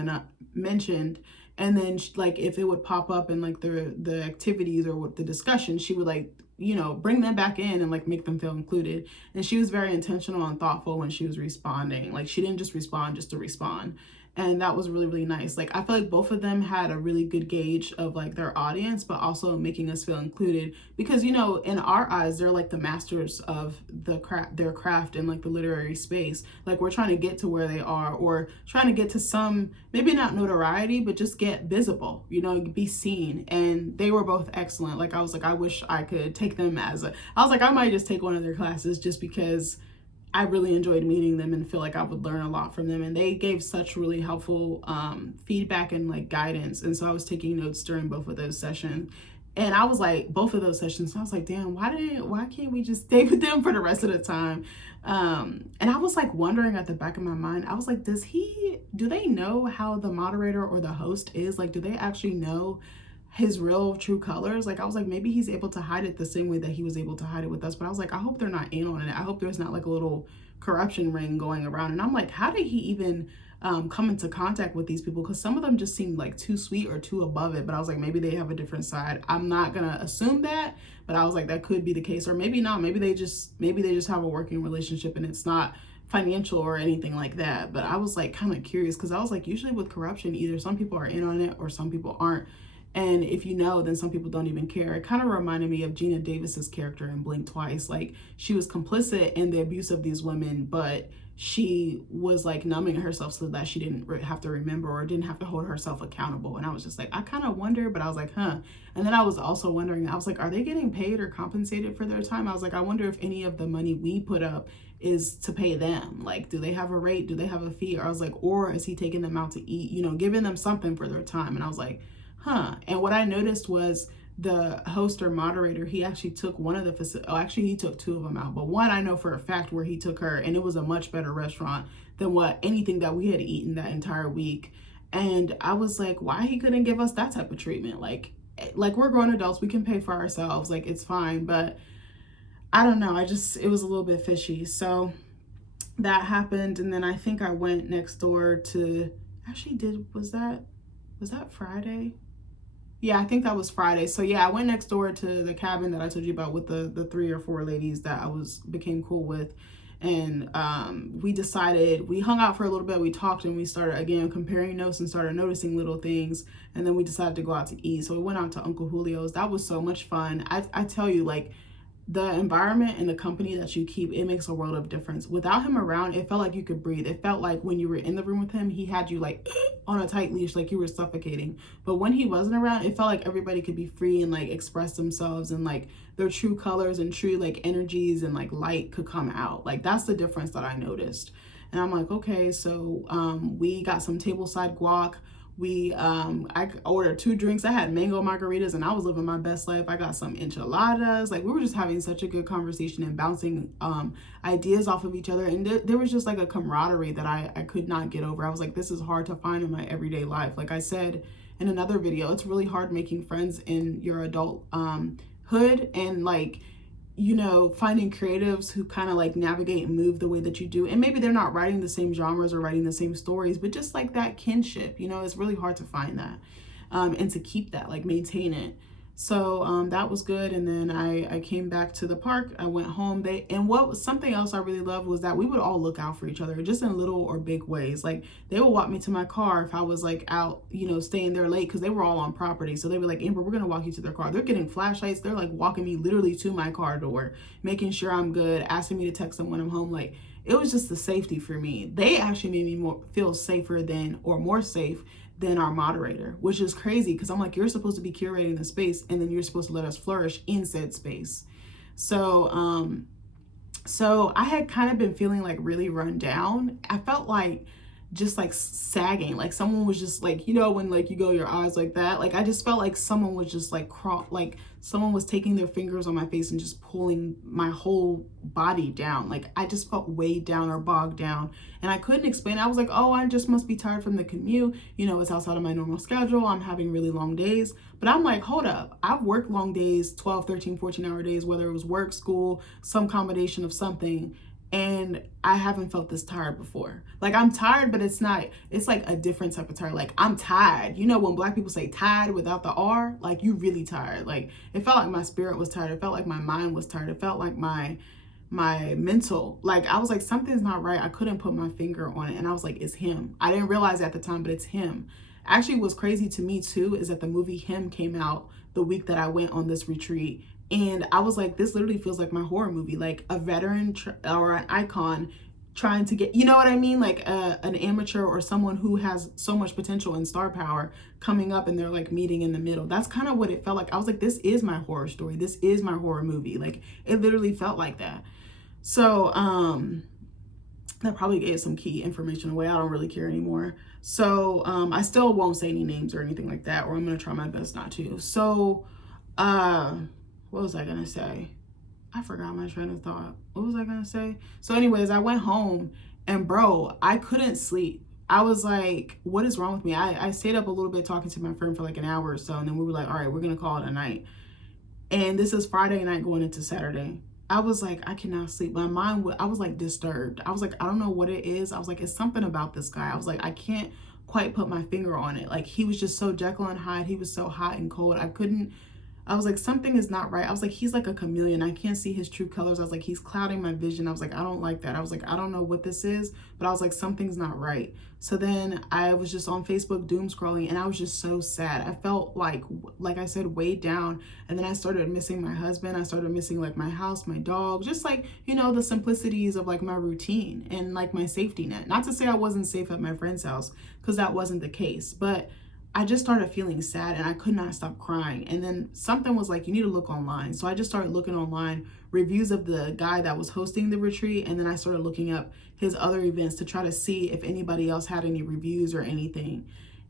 mentioned. And then like if it would pop up in like the activities or what the discussion, she would like, you know, bring them back in and like make them feel included. And she was very intentional and thoughtful when she was responding. Like she didn't just respond just to respond. And that was really, really nice. Like, I feel like both of them had a really good gauge of like their audience, but also making us feel included because, you know, in our eyes, they're like the masters of their craft in like the literary space. Like we're trying to get to where they are, or trying to get to some, maybe not notoriety, but just get visible, you know, be seen. And they were both excellent. Like I was like, I wish I could take them I was like, I might just take one of their classes just because I really enjoyed meeting them and feel like I would learn a lot from them. And they gave such really helpful feedback and like guidance. And so I was taking notes during both of those sessions. And I was like, both of those sessions, I was like, damn, why can't we just stay with them for the rest of the time? And I was like wondering at the back of my mind, I was like, do they know how the moderator or the host is? Like, do they actually know his real true colors? Like I was like, maybe he's able to hide it the same way that he was able to hide it with us. But I was like, I hope they're not in on it. I hope there's not like a little corruption ring going around. And I'm like, how did he even come into contact with these people? Because some of them just seemed like too sweet or too above it. But I was like, maybe they have a different side. I'm not gonna assume that, but I was like, that could be the case, or maybe not. Maybe they just have a working relationship and it's not financial or anything like that. But I was like kind of curious because I was like, usually with corruption, either some people are in on it or some people aren't. And if you know, then some people don't even care. It kind of reminded me of Gina Davis's character in Blink Twice. Like she was complicit in the abuse of these women, but she was like numbing herself so that she didn't have to remember or didn't have to hold herself accountable. And I was just like, I kind of wonder, but I was like, huh. And then I was also wondering, I was like, are they getting paid or compensated for their time? I was like, I wonder if any of the money we put up is to pay them. Like, do they have a rate? Do they have a fee? Or I was like, or is he taking them out to eat, you know, giving them something for their time? And I was like, huh. And what I noticed was the host or moderator, he actually took one of the actually he took two of them out, but one I know for a fact where he took her, and it was a much better restaurant than anything that we had eaten that entire week. And I was like, why he couldn't give us that type of treatment? Like we're grown adults, we can pay for ourselves, like it's fine. But I don't know, it was a little bit fishy. So that happened, and then I think I went next door to, was that Friday? Yeah, I think that was Friday. So yeah, I went next door to the cabin that I told you about with the 3 or 4 ladies that I became cool with. And we hung out for a little bit, we talked, and we started again comparing notes and started noticing little things. And then we decided to go out to eat. So we went out to Uncle Julio's. That was so much fun. I tell you, like, the environment and the company that you keep, it makes a world of difference. Without him around, it felt like you could breathe. It felt like when you were in the room with him, he had you like on a tight leash, like you were suffocating. But when he wasn't around, it felt like everybody could be free and like express themselves, and like their true colors and true like energies and like light could come out. Like that's the difference that I noticed. And I'm like, okay, so we got some tableside guac. I ordered 2 drinks. I had mango margaritas and I was living my best life. I got some enchiladas. Like we were just having such a good conversation and bouncing ideas off of each other. And there was just like a camaraderie that I could not get over. I was like, this is hard to find in my everyday life. Like I said in another video, it's really hard making friends in your adult hood, and like, you know, finding creatives who kind of like navigate and move the way that you do. And maybe they're not writing the same genres or writing the same stories, but just like that kinship, you know, it's really hard to find that and to keep that, like maintain it. So that was good. And then I came back to the park. I went home. Something else I really loved was that we would all look out for each other, just in little or big ways. Like they would walk me to my car if I was like out, you know, staying there late, because they were all on property. So they were like, Amber, we're gonna walk you to their car. They're getting flashlights. They're like walking me literally to my car door, making sure I'm good, asking me to text them when I'm home. Like it was just the safety for me. They actually made me feel safer more safe than our moderator, which is crazy because I'm like, you're supposed to be curating the space and then you're supposed to let us flourish in said space. So I had kind of been feeling like really run down. I felt like just like sagging, like someone was just like, you know, when like you go your eyes like that, like I just felt like someone was just like like someone was taking their fingers on my face and just pulling my whole body down. Like I just felt weighed down or bogged down, and I couldn't explain it. I was like, oh, I just must be tired from the commute, you know, it's outside of my normal schedule, I'm having really long days. But I'm like, hold up, I've worked long days, 12, 13, 14-hour days, whether it was work, school, some combination of something, and I haven't felt this tired before. Like I'm tired, but it's not, it's like a different type of tired. Like I'm tired. You know, when Black people say tired without the R, like you really tired. Like it felt like my spirit was tired. It felt like my mind was tired. It felt like my mental, like I was like, something's not right. I couldn't put my finger on it. And I was like, it's him. I didn't realize at the time, but it's him. Actually, what's crazy to me too is that the movie Him came out the week that I went on this retreat. And I was like, this literally feels like my horror movie, like a veteran or an icon trying to get, you know what I mean? Like an amateur or someone who has so much potential and star power coming up, and they're like meeting in the middle. That's kind of what it felt like. I was like, this is my horror story. This is my horror movie. Like it literally felt like that. So that probably gave some key information away. I don't really care anymore. So I still won't say any names or anything like that, or I'm going to try my best not to. So what was I gonna say? I forgot my train of thought. What was I gonna say? So anyways, I went home and bro, I couldn't sleep. I was like, what is wrong with me? I stayed up a little bit talking to my friend for like an hour or so, and then we were like, all right, we're gonna call it a night. And this is Friday night going into Saturday. I was like, I cannot sleep. My mind, I was like disturbed. I was like, I don't know what it is. I was like, it's something about this guy. I was like, I can't quite put my finger on it. Like he was just so Jekyll and Hyde. He was so hot and cold. I was like, something is not right. I was like, he's like a chameleon. I can't see his true colors. I was like, he's clouding my vision. I was like, I don't like that. I was like, I don't know what this is, but I was like, something's not right. So then I was just on Facebook doom scrolling, and I was just so sad. I felt like I said, weighed down. And then I started missing my husband. I started missing like my house, my dog, just like, you know, the simplicities of like my routine and like my safety net. Not to say I wasn't safe at my friend's house, because that wasn't the case, but I just started feeling sad and I could not stop crying. And then something was like, you need to look online. So I just started looking online, reviews of the guy that was hosting the retreat. And then I started looking up his other events to try to see if anybody else had any reviews or anything.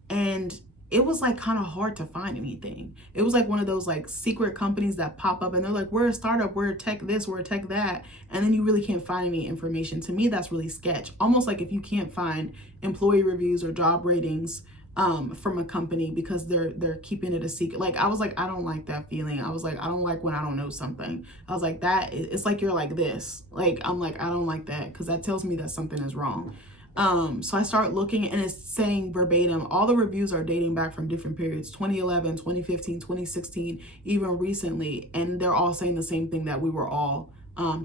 And it was like kind of hard to find anything. It was like one of those like secret companies that pop up and they're like, we're a startup, we're a tech this, we're a tech that. And then you really can't find any information. To me, that's really sketch. Almost like if you can't find employee reviews or job ratings from a company because they're keeping it a secret. Like I was like, I don't like that feeling. I was like, I don't like when I don't know something. I was like, that it's like you're like this. Like I'm like, I don't like that, because that tells me that something is wrong. So I start looking, and it's saying verbatim, all the reviews are dating back from different periods, 2011, 2015, 2016, even recently, and they're all saying the same thing that we were all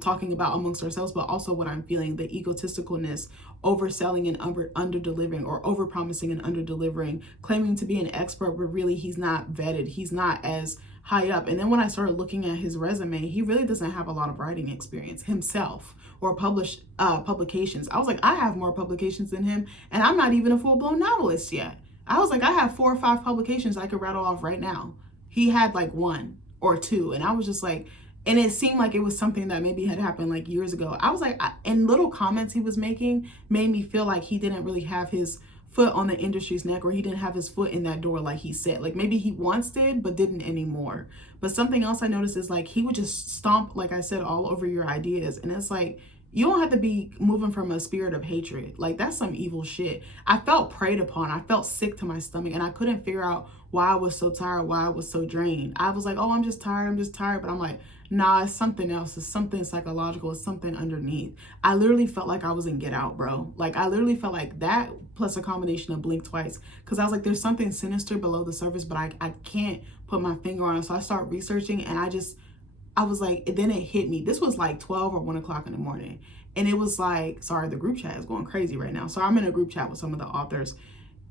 talking about amongst ourselves, but also what I'm feeling, the egotisticalness, overselling and under-delivering, or over-promising and under-delivering, claiming to be an expert, but really he's not vetted, he's not as high up. And then when I started looking at his resume, he really doesn't have a lot of writing experience himself or published publications. I was like, I have more publications than him, and I'm not even a full-blown novelist yet. I was like, I have 4 or 5 publications I could rattle off right now. He had like 1 or 2, and I was just like, and it seemed like it was something that maybe had happened like years ago. I was like, and little comments he was making made me feel like he didn't really have his foot on the industry's neck, or he didn't have his foot in that door like he said. Like maybe he once did, but didn't anymore. But something else I noticed is like he would just stomp, like I said, all over your ideas. And it's like, you don't have to be moving from a spirit of hatred. Like that's some evil shit. I felt preyed upon. I felt sick to my stomach, and I couldn't figure out why I was so tired, why I was so drained. I was like, oh, I'm just tired. But I'm like, nah, it's something else. It's something psychological. It's something underneath. I literally felt like I was in Get Out, bro. Like I literally felt like that, plus a combination of Blink Twice. Because I was like, there's something sinister below the surface, but I can't put my finger on it. So I start researching, and I was like, then it hit me. This was like 12 or 1 o'clock in the morning. And it was like, sorry, the group chat is going crazy right now. So I'm in a group chat with some of the authors.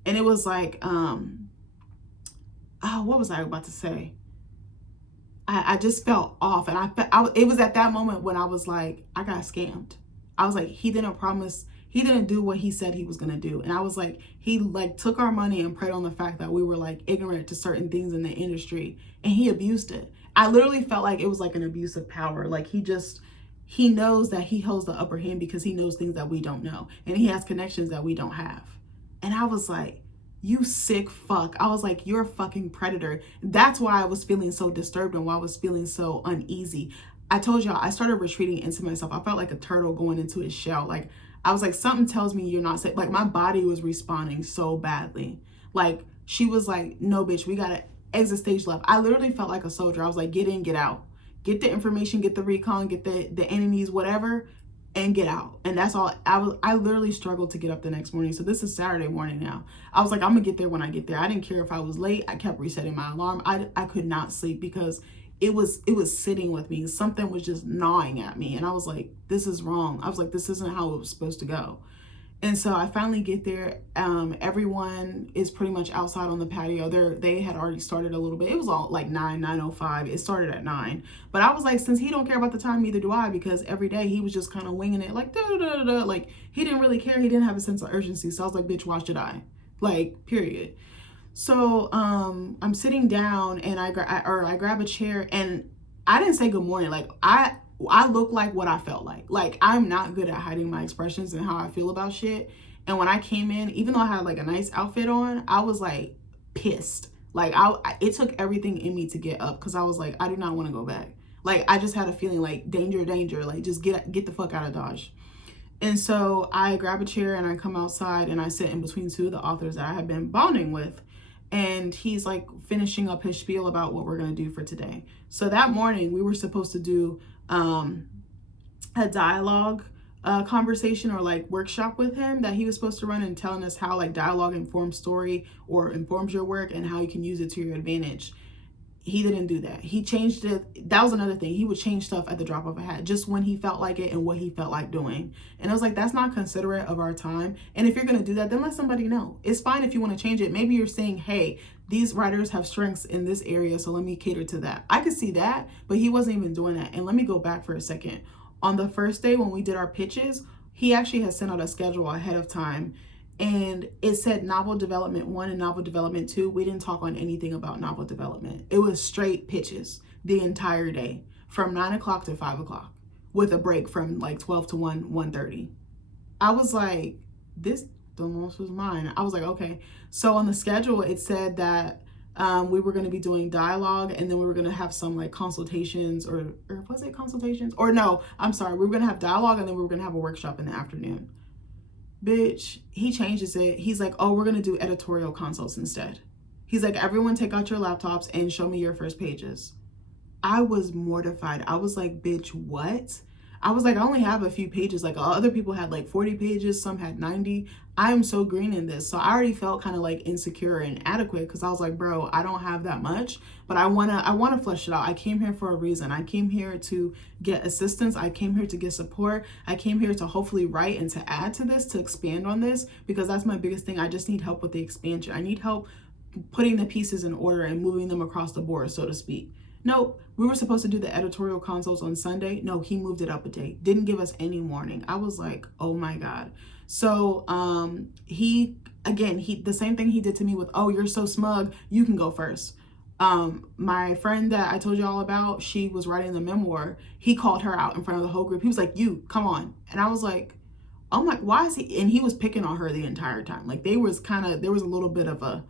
And it was like, what was I about to say? I just felt off, and it was at that moment when I was like, I got scammed. I was like, he didn't do what he said he was gonna do. And I was like, he like took our money and preyed on the fact that we were like ignorant to certain things in the industry, and he abused it. I literally felt like it was like an abuse of power. Like he knows that he holds the upper hand because he knows things that we don't know, and he has connections that we don't have. And I was like, you sick fuck. I was like, you're a fucking predator. That's why I was feeling so disturbed and why I was feeling so uneasy. I told y'all, I started retreating into myself. I felt like a turtle going into its shell. Like, I was like, something tells me you're not safe. Like, my body was responding so badly. Like, she was like, no, bitch, we gotta exit stage left. I literally felt like a soldier. I was like, get in, get out. Get the information, get the recon, get the enemies, whatever, and get out. And that's all. I literally struggled to get up the next morning. So this is Saturday morning now. I was like, I'm gonna get there when I get there. I didn't care if I was late. I kept resetting my alarm. I could not sleep because it was sitting with me. Something was just gnawing at me. And I was like, this is wrong. I was like, this isn't how it was supposed to go. And so I finally get there. Everyone is pretty much outside on the patio. They had already started a little bit. It was all like 9:05. It started at 9. But I was like, since he don't care about the time, neither do I, because every day he was just kind of winging it, like da da da da. Like, he didn't really care. He didn't have a sense of urgency. So I was like, bitch, why should I? Like, period. So I'm sitting down and I grab a chair, and I didn't say good morning. Like, I look like what I felt like. Like, I'm not good at hiding my expressions and how I feel about shit. And when I came in, even though I had like a nice outfit on, I was like pissed. Like, it took everything in me to get up, because I was like, I do not want to go back. Like, I just had a feeling like danger, danger. Like, just get the fuck out of Dodge. And so I grab a chair and I come outside and I sit in between two of the authors that I had been bonding with. And he's like finishing up his spiel about what we're going to do for today. So that morning we were supposed to do a dialogue conversation or like workshop with him that he was supposed to run, and telling us how like dialogue informs story or informs your work and how you can use it to your advantage. He didn't do that. He changed it. That was another thing. He would change stuff at the drop of a hat, just when he felt like it and what he felt like doing. And I was like, that's not considerate of our time. And if you're going to do that, then let somebody know. It's fine if you want to change it. Maybe you're saying, hey, these writers have strengths in this area, so let me cater to that. I could see that, but he wasn't even doing that. And let me go back for a second. On the first day when we did our pitches, he actually had sent out a schedule ahead of time. And it said novel development 1 and novel development 2. We didn't talk on anything about novel development. It was straight pitches the entire day from 9 o'clock to 5 o'clock with a break from like 12 to 1:30. I was like, this almost was mine. I was like, okay. So on the schedule, it said that we were going to be doing dialogue, and then we were going to have some like consultations, or was it consultations? Or no, I'm sorry. We were going to have dialogue, and then we were going to have a workshop in the afternoon. Bitch, he changes it. He's like, oh, we're going to do editorial consults instead. He's like, everyone take out your laptops and show me your first pages. I was mortified. I was like, bitch, what? I was like, I only have a few pages. Like, other people had like 40 pages. Some had 90. I am so green in this. So I already felt kind of like insecure and inadequate, because I was like, bro, I don't have that much, but I want to flesh it out. I came here for a reason. I came here to get assistance. I came here to get support. I came here to hopefully write and to add to this, to expand on this, because that's my biggest thing. I just need help with the expansion. I need help putting the pieces in order and moving them across the board, so to speak. Nope, we were supposed to do the editorial consults on Sunday. No, he moved it up a day. Didn't give us any warning. I was like, oh my God. So he the same thing he did to me with, oh, you're so smug, you can go first. My friend that I told you all about, she was writing the memoir. He called her out in front of the whole group. He was like, you, come on. And I was like, I'm like, why is he? And he was picking on her the entire time. Like, there was a little bit of a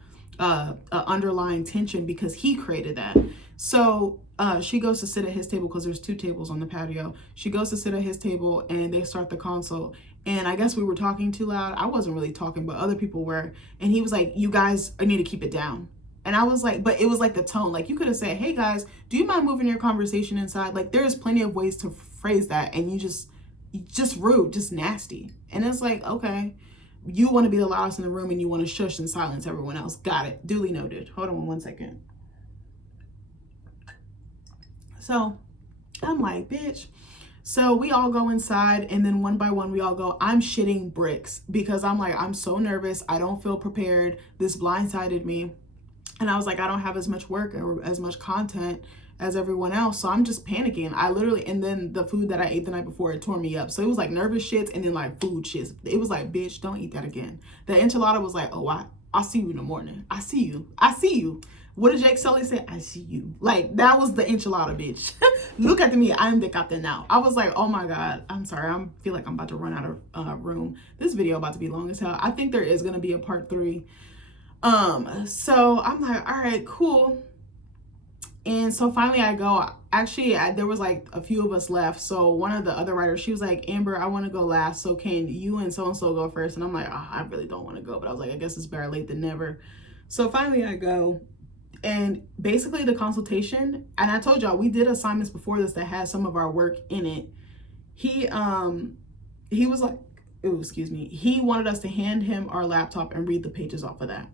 underlying tension because he created that. So she goes to sit at his table, because there's 2 tables on the patio. She goes to sit at his table and they start the consult. And I guess we were talking too loud. I wasn't really talking, but other people were. And he was like, you guys need to keep it down. And I was like, but it was like the tone. Like, you could have said, hey guys, do you mind moving your conversation inside? Like, there's plenty of ways to phrase that. And you just rude, just nasty. And it's like, okay, you want to be the loudest in the room and you want to shush and silence everyone else. Got it. Duly noted. Hold on one second. So I'm like, bitch. So we all go inside, and then one by one we all go. I'm shitting bricks because I'm like, I'm so nervous. I don't feel prepared. This blindsided me. And I was like, I don't have as much work or as much content as everyone else. So I'm just panicking. And then the food that I ate the night before, it tore me up. So it was like nervous shits and then like food shits. It was like, bitch, don't eat that again. The enchilada was like, oh, I'll see you in the morning. I see you. I see you. What did Jake Sully say? I see you. Like, that was the enchilada, bitch. Look at me. I'm the captain now. I was like, oh my God. I'm sorry. I feel like I'm about to run out of room. This video about to be long as hell. I think there is going to be a part 3. So I'm like, all right, cool. And so finally I go. Actually, there was like a few of us left. So one of the other writers, she was like, Amber, I want to go last. So can you and so-and-so go first? And I'm like, oh, I really don't want to go. But I was like, I guess it's better late than never. So finally I go. And basically the consultation, and I told y'all we did assignments before this that had some of our work in it. He was like, oh, excuse me. He wanted us to hand him our laptop and read the pages off of that.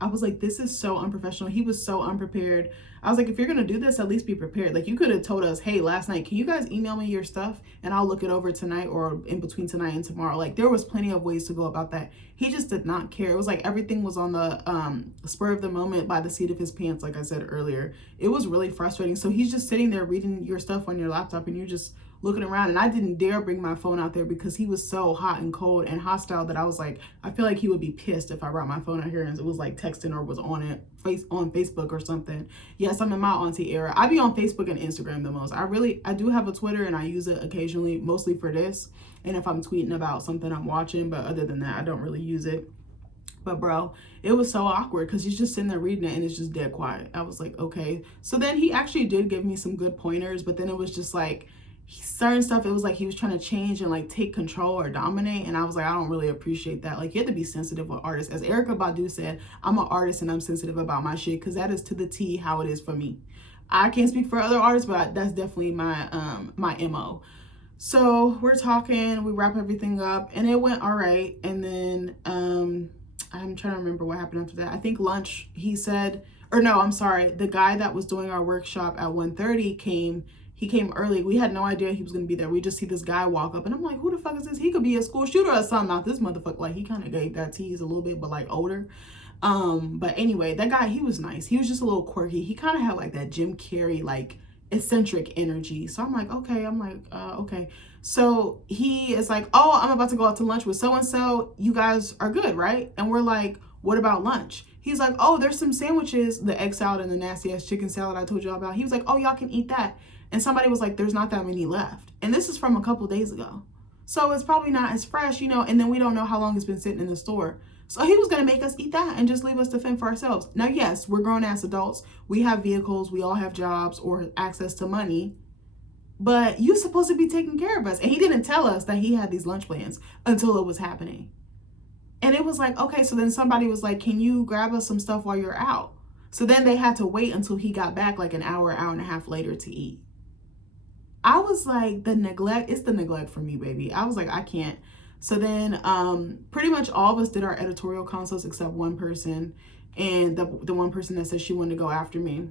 I was like, this is so unprofessional. He was so unprepared. I was like, if you're going to do this, at least be prepared. Like, you could have told us, hey, last night, can you guys email me your stuff and I'll look it over tonight or in between tonight and tomorrow. Like, there was plenty of ways to go about that. He just did not care. It was like everything was on the spur of the moment by the seat of his pants, like I said earlier. It was really frustrating. So he's just sitting there reading your stuff on your laptop and you're just looking around, and I didn't dare bring my phone out there because he was so hot and cold and hostile that I was like, I feel like he would be pissed if I brought my phone out here and it was like texting or was on Facebook or something. Yes, I'm in my auntie era. I be on Facebook and Instagram the most. I do have a Twitter and I use it occasionally, mostly for this and if I'm tweeting about something I'm watching, but other than that, I don't really use it. But bro, it was so awkward because he's just sitting there reading it and it's just dead quiet. I was like, okay. So then he actually did give me some good pointers, but then it was just like, certain stuff, it was like he was trying to change and like take control or dominate, and I was like, I don't really appreciate that. Like, you have to be sensitive with artists. As Erykah Badu said, I'm an artist and I'm sensitive about my shit because that is to the T how it is for me. I can't speak for other artists, but that's definitely my my MO. So we're talking, we wrap everything up and it went all right. And then I'm trying to remember what happened after that. I think lunch, he said, or no, I'm sorry, the guy that was doing our workshop at 1:30 came. He came early. We had no idea he was going to be there. We just see this guy walk up and I'm like, who the fuck is this? He could be a school shooter or something. Not this motherfucker. Like, he kind of gave that tease a little bit, but like older. But anyway, that guy, he was nice. He was just a little quirky. He kind of had like that Jim Carrey, like eccentric energy. So I'm like, okay. Okay. So he is like, oh, I'm about to go out to lunch with so-and-so. You guys are good, right? And we're like, what about lunch? He's like, oh, there's some sandwiches, the egg salad and the nasty ass chicken salad I told y'all about. He was like, oh, y'all can eat that. And somebody was like, there's not that many left. And this is from a couple days ago. So it's probably not as fresh, you know, and then we don't know how long it's been sitting in the store. So he was going to make us eat that and just leave us to fend for ourselves. Now, yes, we're grown ass adults. We have vehicles. We all have jobs or access to money. But you're supposed to be taking care of us. And he didn't tell us that he had these lunch plans until it was happening. And it was like, okay, so then somebody was like, can you grab us some stuff while you're out? So then they had to wait until he got back like an hour and a half later to eat. I was like, the neglect, it's the neglect for me, baby. I was like, I can't. So then pretty much all of us did our editorial consults except one person, and the one person that said she wanted to go after me.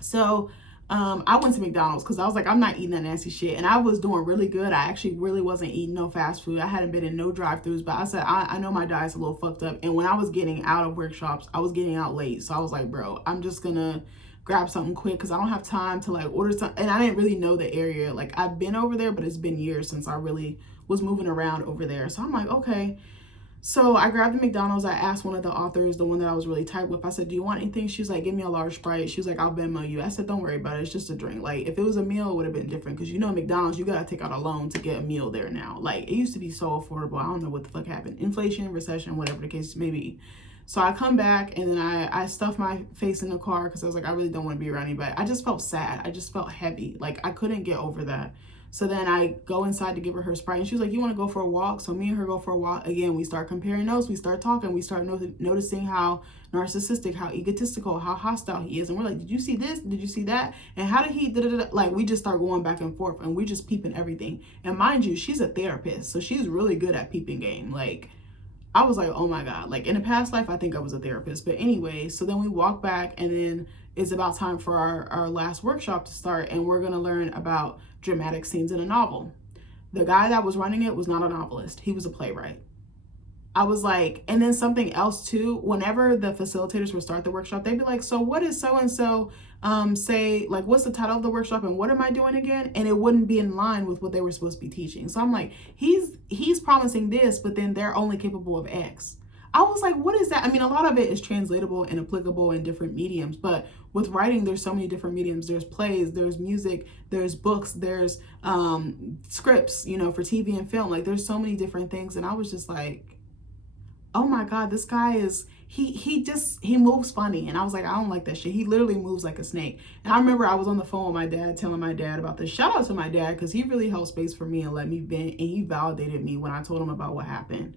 So I went to McDonald's because I was like, I'm not eating that nasty shit. And I was doing really good. I actually really wasn't eating no fast food. I hadn't been in no drive-thrus, but I said, I know my diet's a little fucked up. And when I was getting out of workshops, I was getting out late. So I was like, bro, I'm just gonna grab something quick because I don't have time to like order something. And I didn't really know the area. Like, I've been over there, but it's been years since I really was moving around over there. So I'm like, okay. So I grabbed the McDonald's. I asked one of the authors, the one that I was really tight with, I said, do you want anything? She's like, give me a large Sprite. She's like, I'll Venmo you. I said, don't worry about it. It's just a drink. Like, if it was a meal, it would have been different. Because you know, McDonald's, you got to take out a loan to get a meal there now. Like, it used to be so affordable. I don't know what the fuck happened. Inflation, recession, whatever the case may be. So I come back and then I stuffed my face in the car because I was like, I really don't want to be around anybody. I just felt sad. I just felt heavy. Like, I couldn't get over that. So then I go inside to give her Sprite, and she was like, you want to go for a walk? So me and her go for a walk. Again, we start comparing notes. We start talking. We start noticing how narcissistic, how egotistical, how hostile he is. And we're like, did you see this? Did you see that? And how did he, like, we just start going back and forth, and we just peeping everything. And mind you, she's a therapist, so she's really good at peeping game. Like, I was like, oh my God, like in a past life, I think I was a therapist. But anyway, so then we walk back, and then it's about time for our last workshop to start, and we're going to learn about dramatic scenes in a novel. The guy that was running it was not a novelist. He was a playwright. I was like, and then something else too, whenever the facilitators would start the workshop, they'd be like, so what is so-and-so say, like, what's the title of the workshop and what am I doing again? And it wouldn't be in line with what they were supposed to be teaching. So I'm like, he's promising this, but then they're only capable of X. I was like, what is that? I mean, a lot of it is translatable and applicable in different mediums, but with writing, there's so many different mediums. There's plays, there's music, there's books, there's scripts, you know, for TV and film. Like, there's so many different things. And I was just like, oh my God, this guy is, he moves funny. And I was like, I don't like that shit. He literally moves like a snake. And I remember I was on the phone with my dad, telling my dad about this. Shout out to my dad, because he really held space for me and let me vent, and he validated me when I told him about what happened.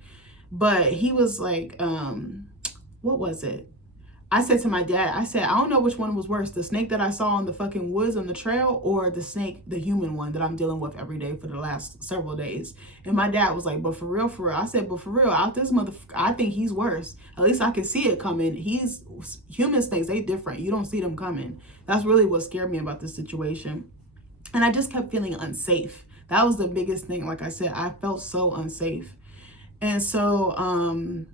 But he was like, what was it? I said to my dad, I said, I don't know which one was worse, the snake that I saw in the fucking woods on the trail, or the snake, the human one that I'm dealing with every day for the last several days. And my dad was like, but for real, for real. I said, but for real, out this motherfucker, I think he's worse. At least I can see it coming. Human snakes, they different. You don't see them coming. That's really what scared me about this situation. And I just kept feeling unsafe. That was the biggest thing. Like I said, I felt so unsafe. And so,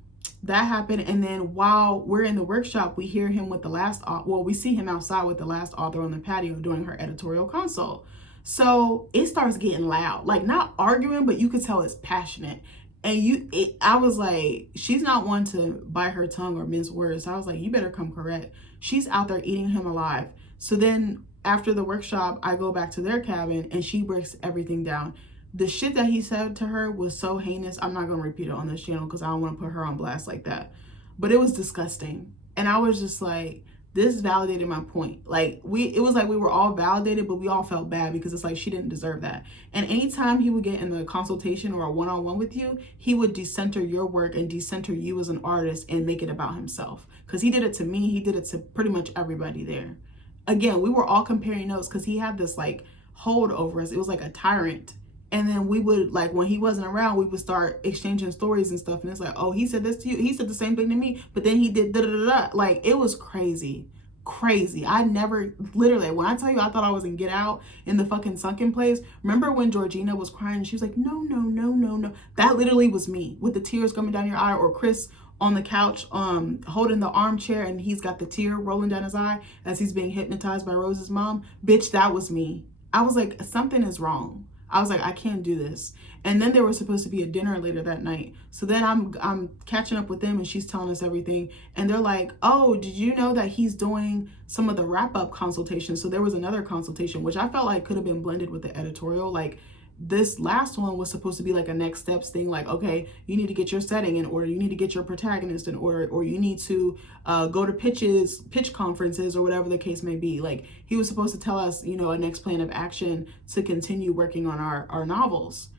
that happened. And then while we're in the workshop, we hear him with the last, we see him outside with the last author on the patio doing her editorial consult. So it starts getting loud, like not arguing, but you could tell it's passionate. And I was like, she's not one to bite her tongue or mince words. So I was like, you better come correct. She's out there eating him alive. So then after the workshop, I go back to their cabin and she breaks everything down. The shit that he said to her was so heinous. I'm not going to repeat it on this channel because I don't want to put her on blast like that. But it was disgusting. And I was just like, this validated my point. Like, it was like we were all validated, but we all felt bad because it's like she didn't deserve that. And anytime he would get in the consultation or a one-on-one with you, he would decenter your work and decenter you as an artist and make it about himself. Because he did it to me. He did it to pretty much everybody there. Again, we were all comparing notes because he had this like hold over us. It was like a tyrant. And then we would, like, when he wasn't around, we would start exchanging stories and stuff. And it's like, oh, he said this to you. He said the same thing to me. But then he did da-da-da-da. Like, it was crazy. Crazy. I never, literally, when I tell you I thought I was in Get Out in the fucking sunken place. Remember when Georgina was crying and she was like, no, no, no, no, no. That literally was me with the tears coming down your eye. Or Chris on the couch holding the armchair and he's got the tear rolling down his eye as he's being hypnotized by Rose's mom. Bitch, that was me. I was like, something is wrong. I was like, I can't do this. And then there was supposed to be a dinner later that night. So then I'm catching up with them and she's telling us everything. And they're like, oh, did you know that he's doing some of the wrap-up consultations? So there was another consultation, which I felt like could have been blended with the editorial. Like, this last one was supposed to be like a next steps thing. Like, okay, you need to get your setting in order. You need to get your protagonist in order, or you need to go to pitch conferences or whatever the case may be. Like, he was supposed to tell us, you know, a next plan of action to continue working on our novels.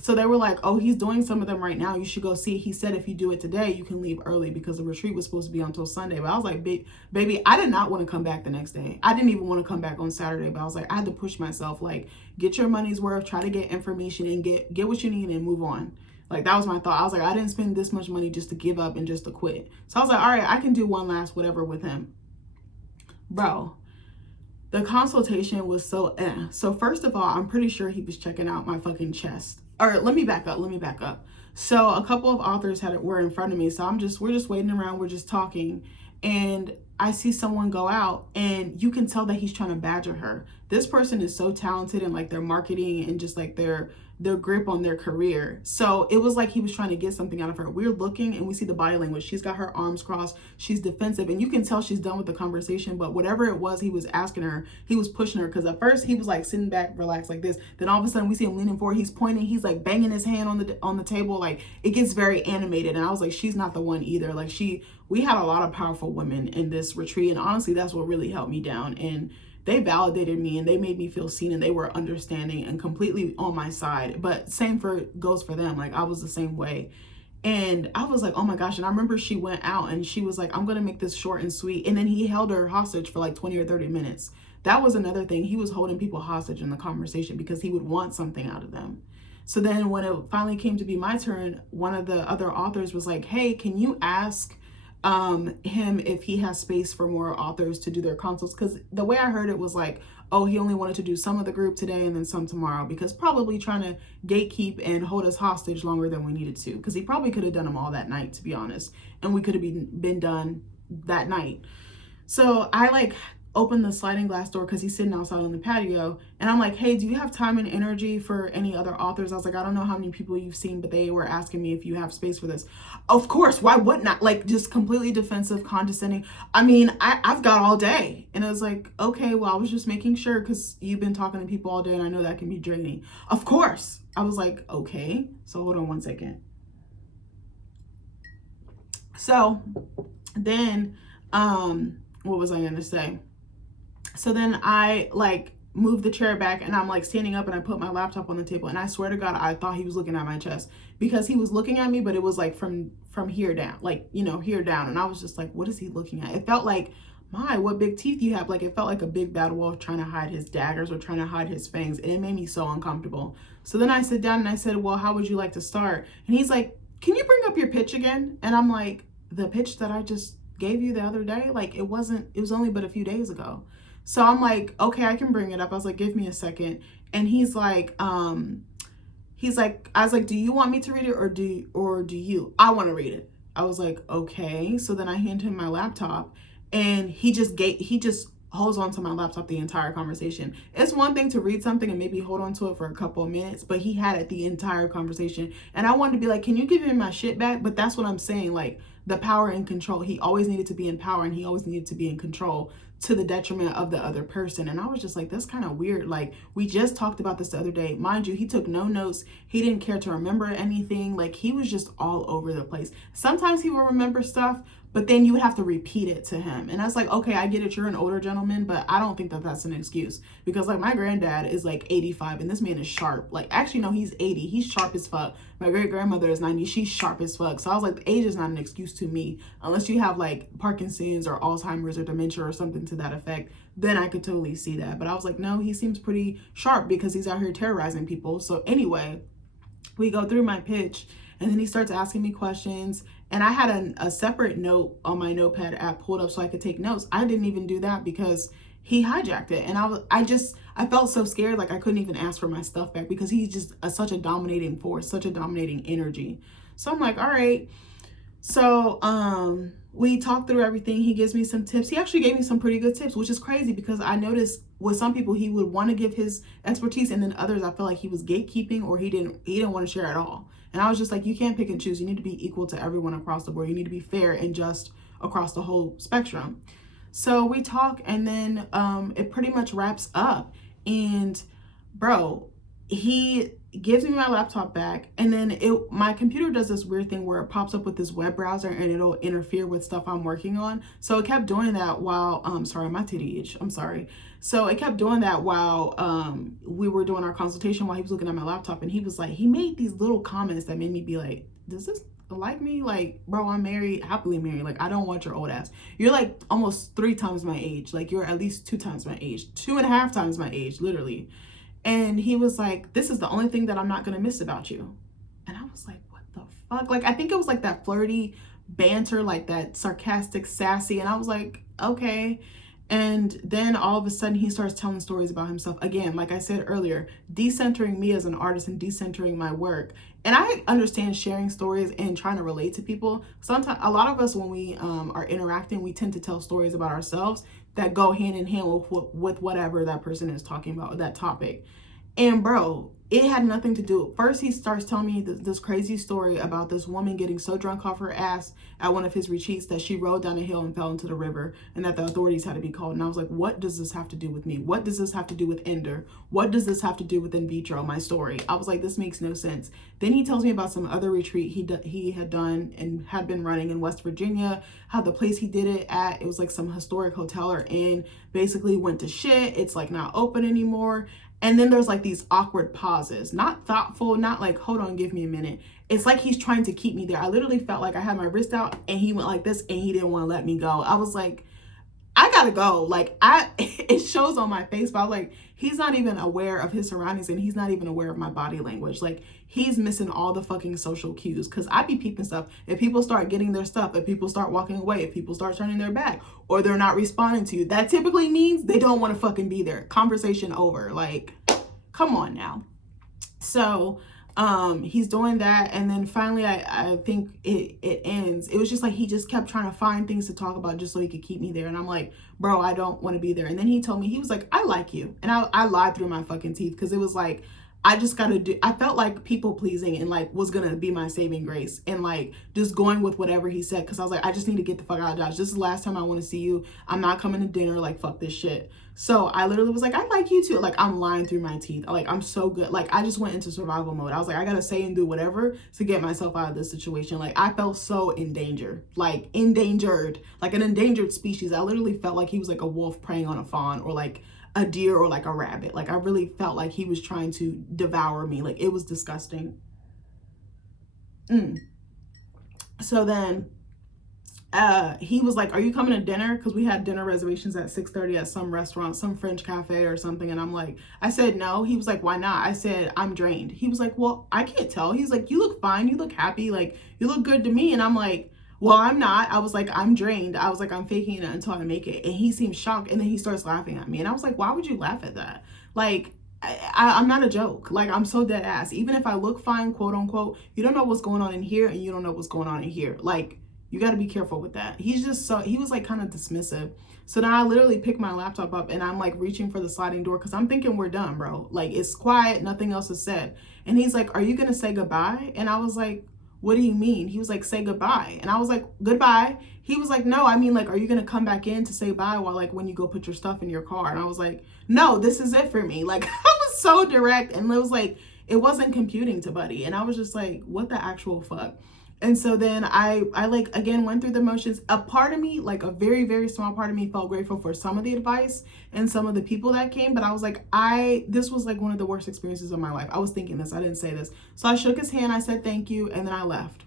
So they were like, oh, he's doing some of them right now. You should go see. He said if you do it today, you can leave early because the retreat was supposed to be until Sunday. But I was like, baby, I did not want to come back the next day. I didn't even want to come back on Saturday. But I was like, I had to push myself. Like, get your money's worth. Try to get information and get what you need and move on. Like, that was my thought. I was like, I didn't spend this much money just to give up and just to quit. So I was like, all right, I can do one last whatever with him. Bro, the consultation was so So first of all, I'm pretty sure he was checking out my fucking chest. Or let me back up. So a couple of authors were in front of me. So we're just waiting around. We're just talking. And I see someone go out and you can tell that he's trying to badger her. This person is so talented in like their marketing and just like their grip on their career. So it was like he was trying to get something out of her. We're looking and we see the body language. She's got her arms crossed. She's defensive and you can tell she's done with the conversation, but whatever it was he was asking her, he was pushing her. Because at first he was like sitting back, relaxed like this. Then all of a sudden we see him leaning forward. He's pointing. He's like banging his hand on the table. Like, it gets very animated. And I was like, she's not the one either. Like, we had a lot of powerful women in this retreat. And honestly, that's what really helped me down. And they validated me and they made me feel seen and they were understanding and completely on my side. But same goes for them. Like, I was the same way. And I was like, oh my gosh. And I remember she went out and she was like, I'm going to make this short and sweet. And then he held her hostage for like 20 or 30 minutes. That was another thing. He was holding people hostage in the conversation because he would want something out of them. So then when it finally came to be my turn, one of the other authors was like, hey, can you ask him if he has space for more authors to do their consults? Because the way I heard it was like, oh, he only wanted to do some of the group today and then some tomorrow, because probably trying to gatekeep and hold us hostage longer than we needed to, because he probably could have done them all that night, to be honest, and we could have been done that night. So I like open the sliding glass door because he's sitting outside on the patio. And I'm like, hey, do you have time and energy for any other authors? I was like, I don't know how many people you've seen, but they were asking me if you have space for this. Of course, why wouldn't I? Like, just completely defensive, condescending. I mean, I've got all day. And I was like, okay, well, I was just making sure because you've been talking to people all day and I know that can be draining. Of course. I was like, okay. So hold on one second. So then, what was I gonna say? So then I like moved the chair back and I'm like standing up and I put my laptop on the table, and I swear to God, I thought he was looking at my chest because he was looking at me, but it was like from here down, like, you know, here down. And I was just like, what is he looking at? It felt like, my, what big teeth you have. Like, it felt like a big bad wolf trying to hide his daggers or trying to hide his fangs. And it made me so uncomfortable. So then I sit down and I said, well, how would you like to start? And he's like, can you bring up your pitch again? And I'm like, the pitch that I just gave you the other day? Like, it was only but a few days ago. So I'm like, okay, I can bring it up. I was like, give me a second. And he's like, I was like, do you want me to read it or do you? I want to read it. I was like, okay. So then I hand him my laptop and he just holds on to my laptop the entire conversation. It's one thing to read something and maybe hold on to it for a couple of minutes, but he had it the entire conversation. And I wanted to be like, can you give me my shit back? But that's what I'm saying. Like, the power and control. He always needed to be in power and he always needed to be in control to the detriment of the other person. And I was just like, that's kind of weird. Like, we just talked about this the other day. Mind you, he took no notes. He didn't care to remember anything. Like, he was just all over the place. Sometimes he will remember stuff, but then you would have to repeat it to him. And I was like, okay, I get it. You're an older gentleman, but I don't think that that's an excuse. Because, like, my granddad is, like, 85, and this man is sharp. Like, actually, no, he's 80. He's sharp as fuck. My great-grandmother is 90. She's sharp as fuck. So I was like, age is not an excuse to me. Unless you have, like, Parkinson's or Alzheimer's or dementia or something to that effect, then I could totally see that. But I was like, no, he seems pretty sharp because he's out here terrorizing people. So anyway, we go through my pitch, and then he starts asking me questions. And I had a separate note on my notepad app pulled up so I could take notes. I didn't even do that because he hijacked it. And I felt so scared. Like, I couldn't even ask for my stuff back because he's just such a dominating force, such a dominating energy. So I'm like, all right. So we talked through everything. He gives me some tips. He actually gave me some pretty good tips, which is crazy because I noticed with some people he would want to give his expertise, and then others I felt like he was gatekeeping or he didn't want to share at all. And I was just like, you can't pick and choose. You need to be equal to everyone across the board. You need to be fair and just across the whole spectrum. So we talk, and then it pretty much wraps up. And bro, he gives me my laptop back, and then my computer does this weird thing where it pops up with this web browser and it'll interfere with stuff I'm working on. So it kept doing that while sorry, my titty itch. I'm sorry. So it kept doing that while we were doing our consultation, while he was looking at my laptop, and he was like, he made these little comments that made me be like, does this like me? Like, bro, I'm married, happily married. Like, I don't want your old ass. You're like almost 3 times my age. Like, you're at least 2 times my age, 2.5 times my age, literally. And he was like, this is the only thing that I'm not going to miss about you. And I was like, what the fuck? Like, I think it was like that flirty banter, like that sarcastic, sassy. And I was like, okay. And then all of a sudden he starts telling stories about himself. Again, like I said earlier, decentering me as an artist and decentering my work. And I understand sharing stories and trying to relate to people. Sometimes, a lot of us, when we are interacting, we tend to tell stories about ourselves that go hand in hand with whatever that person is talking about, that topic. And bro, it had nothing to do. First, he starts telling me this crazy story about this woman getting so drunk off her ass at one of his retreats that she rode down a hill and fell into the river, and that the authorities had to be called. And I was like, what does this have to do with me? What does this have to do with Ender? What does this have to do with In Vitro, my story? I was like, this makes no sense. Then he tells me about some other retreat he had done and had been running in West Virginia, how the place he did it at, it was like some historic hotel or inn, basically went to shit. It's like not open anymore. And then there's like these awkward pauses, not thoughtful, not like, hold on, give me a minute. It's like he's trying to keep me there. I literally felt like I had my wrist out and he went like this and he didn't want to let me go. I was like, I gotta go. Like, it shows on my face, but I was like, he's not even aware of his surroundings and he's not even aware of my body language. Like, he's missing all the fucking social cues, because I be peeping stuff. If people start getting their stuff, if people start walking away, if people start turning their back, or they're not responding to you, that typically means they don't want to fucking be there. Conversation over. Like, come on now. So He's doing that, and then finally I think it ends. It was just like he just kept trying to find things to talk about just so he could keep me there, and I'm like, bro, I don't want to be there. And then he told me, he was like, I like you, and I lied through my fucking teeth, because it was like, I just gotta do, I felt like people pleasing and like was gonna be my saving grace, and like just going with whatever he said, because I was like, I just need to get the fuck out of Dodge. This is the last time I want to see you. I'm not coming to dinner, like fuck this shit. So I literally was like, I like you too. Like, I'm lying through my teeth. Like, I'm so good. Like, I just went into survival mode. I was like, I gotta say and do whatever to get myself out of this situation. Like, I felt so in danger, like endangered, like an endangered species. I literally felt like he was like a wolf preying on a fawn, or like a deer, or like a rabbit. Like, I really felt like he was trying to devour me. Like, it was disgusting. So then he was like, are you coming to dinner? Because we had dinner reservations at 6:30 at some restaurant, some French cafe or something. And I'm like, I said no. He was like, why not? I said, I'm drained. He was like, well, I can't tell. He's like, you look fine, you look happy, like you look good to me. And I'm like, well, I'm not. I was like, I'm drained. I was like, I'm faking it until I make it. And he seemed shocked, and then he starts laughing at me, and I was like, why would you laugh at that? Like, I'm not a joke. Like, I'm so dead ass. Even if I look fine, quote unquote, you don't know what's going on in here, and you don't know what's going on in here. Like, you got to be careful with that. He's just so, he was like kind of dismissive. So now I literally pick my laptop up, and I'm like reaching for the sliding door, because I'm thinking we're done, bro. Like, it's quiet, nothing else is said. And he's like, are you going to say goodbye? And I was like, what do you mean? He was like, say goodbye. And I was like, goodbye. He was like, no, I mean, like, are you going to come back in to say bye while, like, when you go put your stuff in your car? And I was like, no, this is it for me. Like, I was so direct, and it was like, it wasn't computing to Buddy. And I was just like, what the actual fuck? And so then I like, again, went through the motions. A part of me, like a very, very small part of me, felt grateful for some of the advice and some of the people that came. But I was like, this was like one of the worst experiences of my life. I was thinking this, I didn't say this. So I shook his hand, I said thank you, and then I left.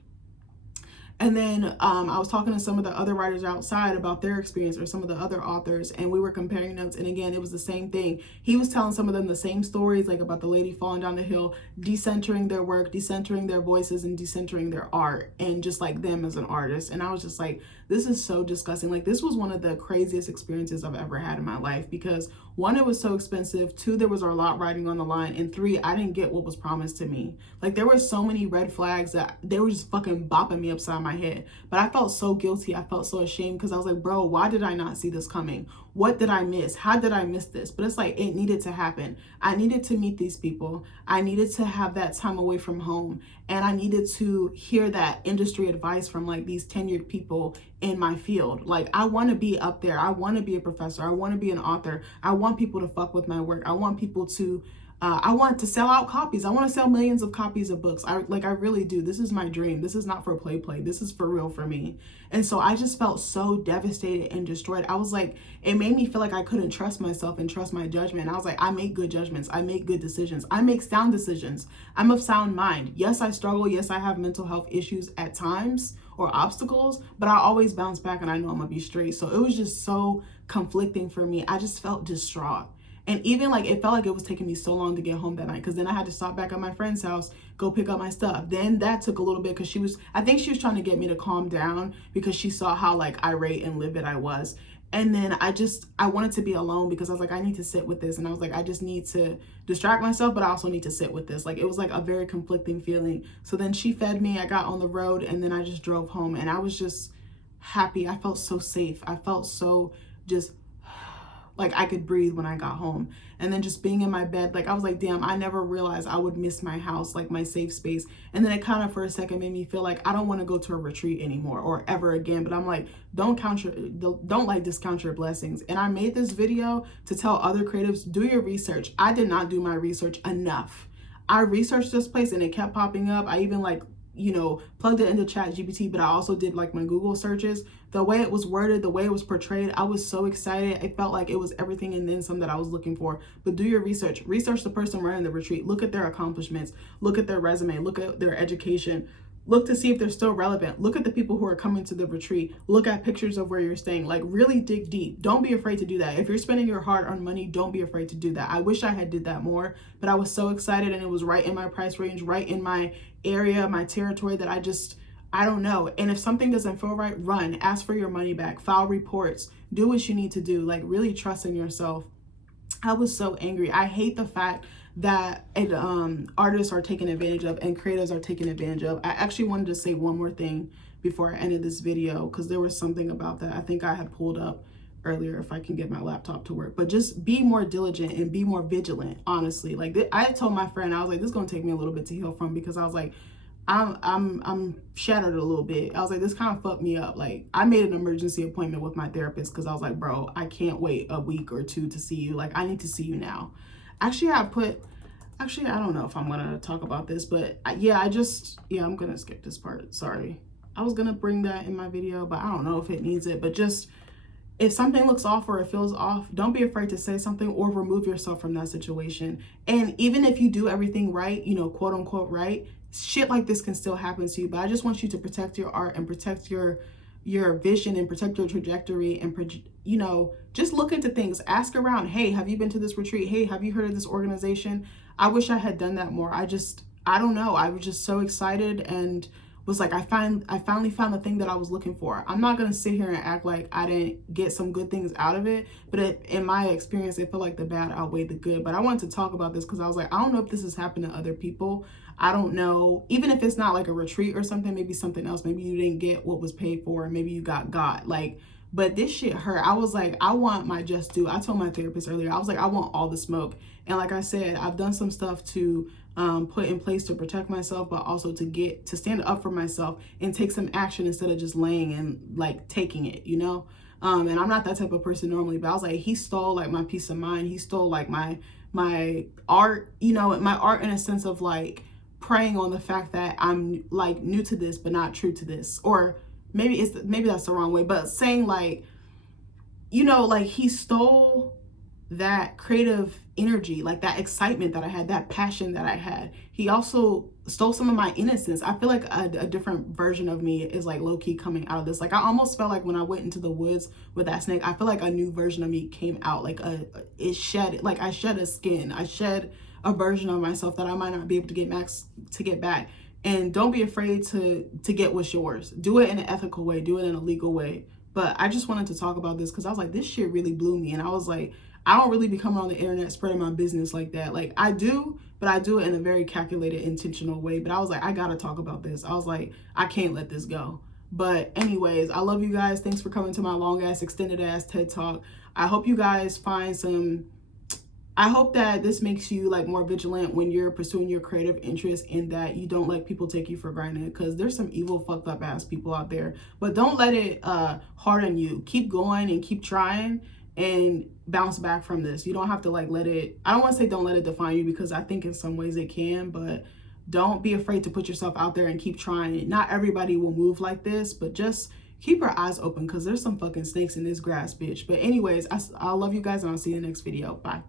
And then I was talking to some of the other writers outside about their experience, or some of the other authors, and we were comparing notes. And again, it was the same thing. He was telling some of them the same stories, like about the lady falling down the hill, decentering their work, decentering their voices, and decentering their art, and just like them as an artist. And I was just like, this is so disgusting. Like, this was one of the craziest experiences I've ever had in my life, because one, it was so expensive. Two, there was a lot riding on the line. And three, I didn't get what was promised to me. Like, there were so many red flags that they were just fucking bopping me upside my head. But I felt so guilty. I felt so ashamed, because I was like, bro, why did I not see this coming? What did I miss? How did I miss this? But it's like, it needed to happen. I needed to meet these people. I needed to have that time away from home. And I needed to hear that industry advice from like these tenured people in my field. Like, I want to be up there. I want to be a professor. I want to be an author. I want people to fuck with my work. I want people to I want to sell out copies. I want to sell millions of copies of books. I really do. This is my dream. This is not for play. This is for real for me. And so I just felt so devastated and destroyed. I was like, it made me feel like I couldn't trust myself and trust my judgment. I was like, I make good judgments. I make good decisions. I make sound decisions. I'm of sound mind. Yes, I struggle. Yes, I have mental health issues at times, or obstacles, but I always bounce back, and I know I'm gonna be straight. So it was just so conflicting for me. I just felt distraught. And even like, it felt like it was taking me so long to get home that night, because then I had to stop back at my friend's house, go pick up my stuff. Then that took a little bit, because I think she was trying to get me to calm down, because she saw how like irate and livid I was. And then I wanted to be alone, because I was like, I need to sit with this. And I was like, I just need to distract myself, but I also need to sit with this. Like, it was like a very conflicting feeling. So then she fed me, I got on the road, and then I just drove home, and I was just happy. I felt so safe. I felt so just like I could breathe when I got home. And then just being in my bed, like I was like, damn, I never realized I would miss my house, like my safe space. And then it kind of for a second made me feel like I don't want to go to a retreat anymore, or ever again. But I'm like, don't discount your blessings. And I made this video to tell other creatives, do your research. I did not do my research enough. I researched this place, and it kept popping up. I even plugged it into ChatGPT, but I also did like my Google searches. The way it was worded, the way it was portrayed, I was so excited. It felt like it was everything and then some that I was looking for. But do your research. Research the person running the retreat. Look at their accomplishments. Look at their resume. Look at their education. Look to see if they're still relevant. Look at the people who are coming to the retreat. Look at pictures of where you're staying. Like, really dig deep. Don't be afraid to do that. If you're spending your hard-earned money, don't be afraid to do that. I wish I had did that more, but I was so excited, and it was right in my price range, right in my area, my territory, that I don't know. And if something doesn't feel right, run. Ask for your money back. File reports. Do what you need to do. Like, really trust in yourself. I was so angry. I hate the fact that artists are taken advantage of and creators are taken advantage of. I actually wanted to say one more thing before I ended this video, because there was something about that I think I had pulled up earlier, if I can get my laptop to work. But just be more diligent and be more vigilant, honestly. Like, I told my friend, I was like, this is gonna take me a little bit to heal from, because I was like, I'm shattered a little bit. I was like, this kind of fucked me up. Like, I made an emergency appointment with my therapist because I was like, bro, I can't wait a week or two to see you. Like, I need to see you now. Actually, I don't know if I'm gonna talk about this, but yeah, I'm gonna skip this part. Sorry. I was gonna bring that in my video, but I don't know if it needs it. But just, if something looks off or it feels off, don't be afraid to say something or remove yourself from that situation. And even if you do everything right, you know, quote unquote right, shit like this can still happen to you. But I just want you to protect your art and protect your vision and protect your trajectory, and, you know, just look into things. Ask around. Hey, have you been to this retreat? Hey, have you heard of this organization? I wish I had done that more. I don't know. I was just so excited and was like, I finally found the thing that I was looking for. I'm not gonna sit here and act like I didn't get some good things out of it, but in my experience, it felt like the bad outweighed the good. But I wanted to talk about this because I was like, I don't know if this has happened to other people. I don't know, even if it's not like a retreat or something, maybe something else. Maybe you didn't get what was paid for, and maybe you got like, but this shit hurt. I was like, I want my just due. I told my therapist earlier, I was like, I want all the smoke. And like I said, I've done some stuff to put in place to protect myself, but also to stand up for myself and take some action instead of just laying and like taking it, you know? And I'm not that type of person normally, but I was like, he stole like my peace of mind. He stole like my art, you know, my art in a sense of like preying on the fact that I'm like new to this, but not true to this. Or maybe that's the wrong way, but saying like, you know, like he stole that creative energy, like that excitement that I had, that passion that I had. He also stole some of my innocence. I feel like a different version of me is like low-key coming out of this. Like, I almost felt like when I went into the woods with that snake, I feel like a new version of me came out. Like I shed a skin. I shed a version of myself that I might not be able to get back. And don't be afraid to get what's yours. Do it in an ethical way. Do it in a legal way. But I just wanted to talk about this because I was like, this shit really blew me. And I was like, I don't really be coming on the internet spreading my business like that. Like, I do, but I do it in a very calculated, intentional way. But I was like, I gotta talk about this. I was like, I can't let this go. But anyways, I love you guys. Thanks for coming to my long ass, extended ass TED Talk. I hope you guys I hope that this makes you like more vigilant when you're pursuing your creative interests, and that you don't let people take you for granted, because there's some evil, fucked up ass people out there. But don't let it harden you. Keep going and keep trying and bounce back from this. You don't have to like let it, I don't want to say don't let it define you, because I think in some ways it can, but don't be afraid to put yourself out there and keep trying. Not everybody will move like this, but just keep your eyes open, because there's some fucking snakes in this grass, bitch. But anyways, I love you guys, and I'll see you in the next video. Bye.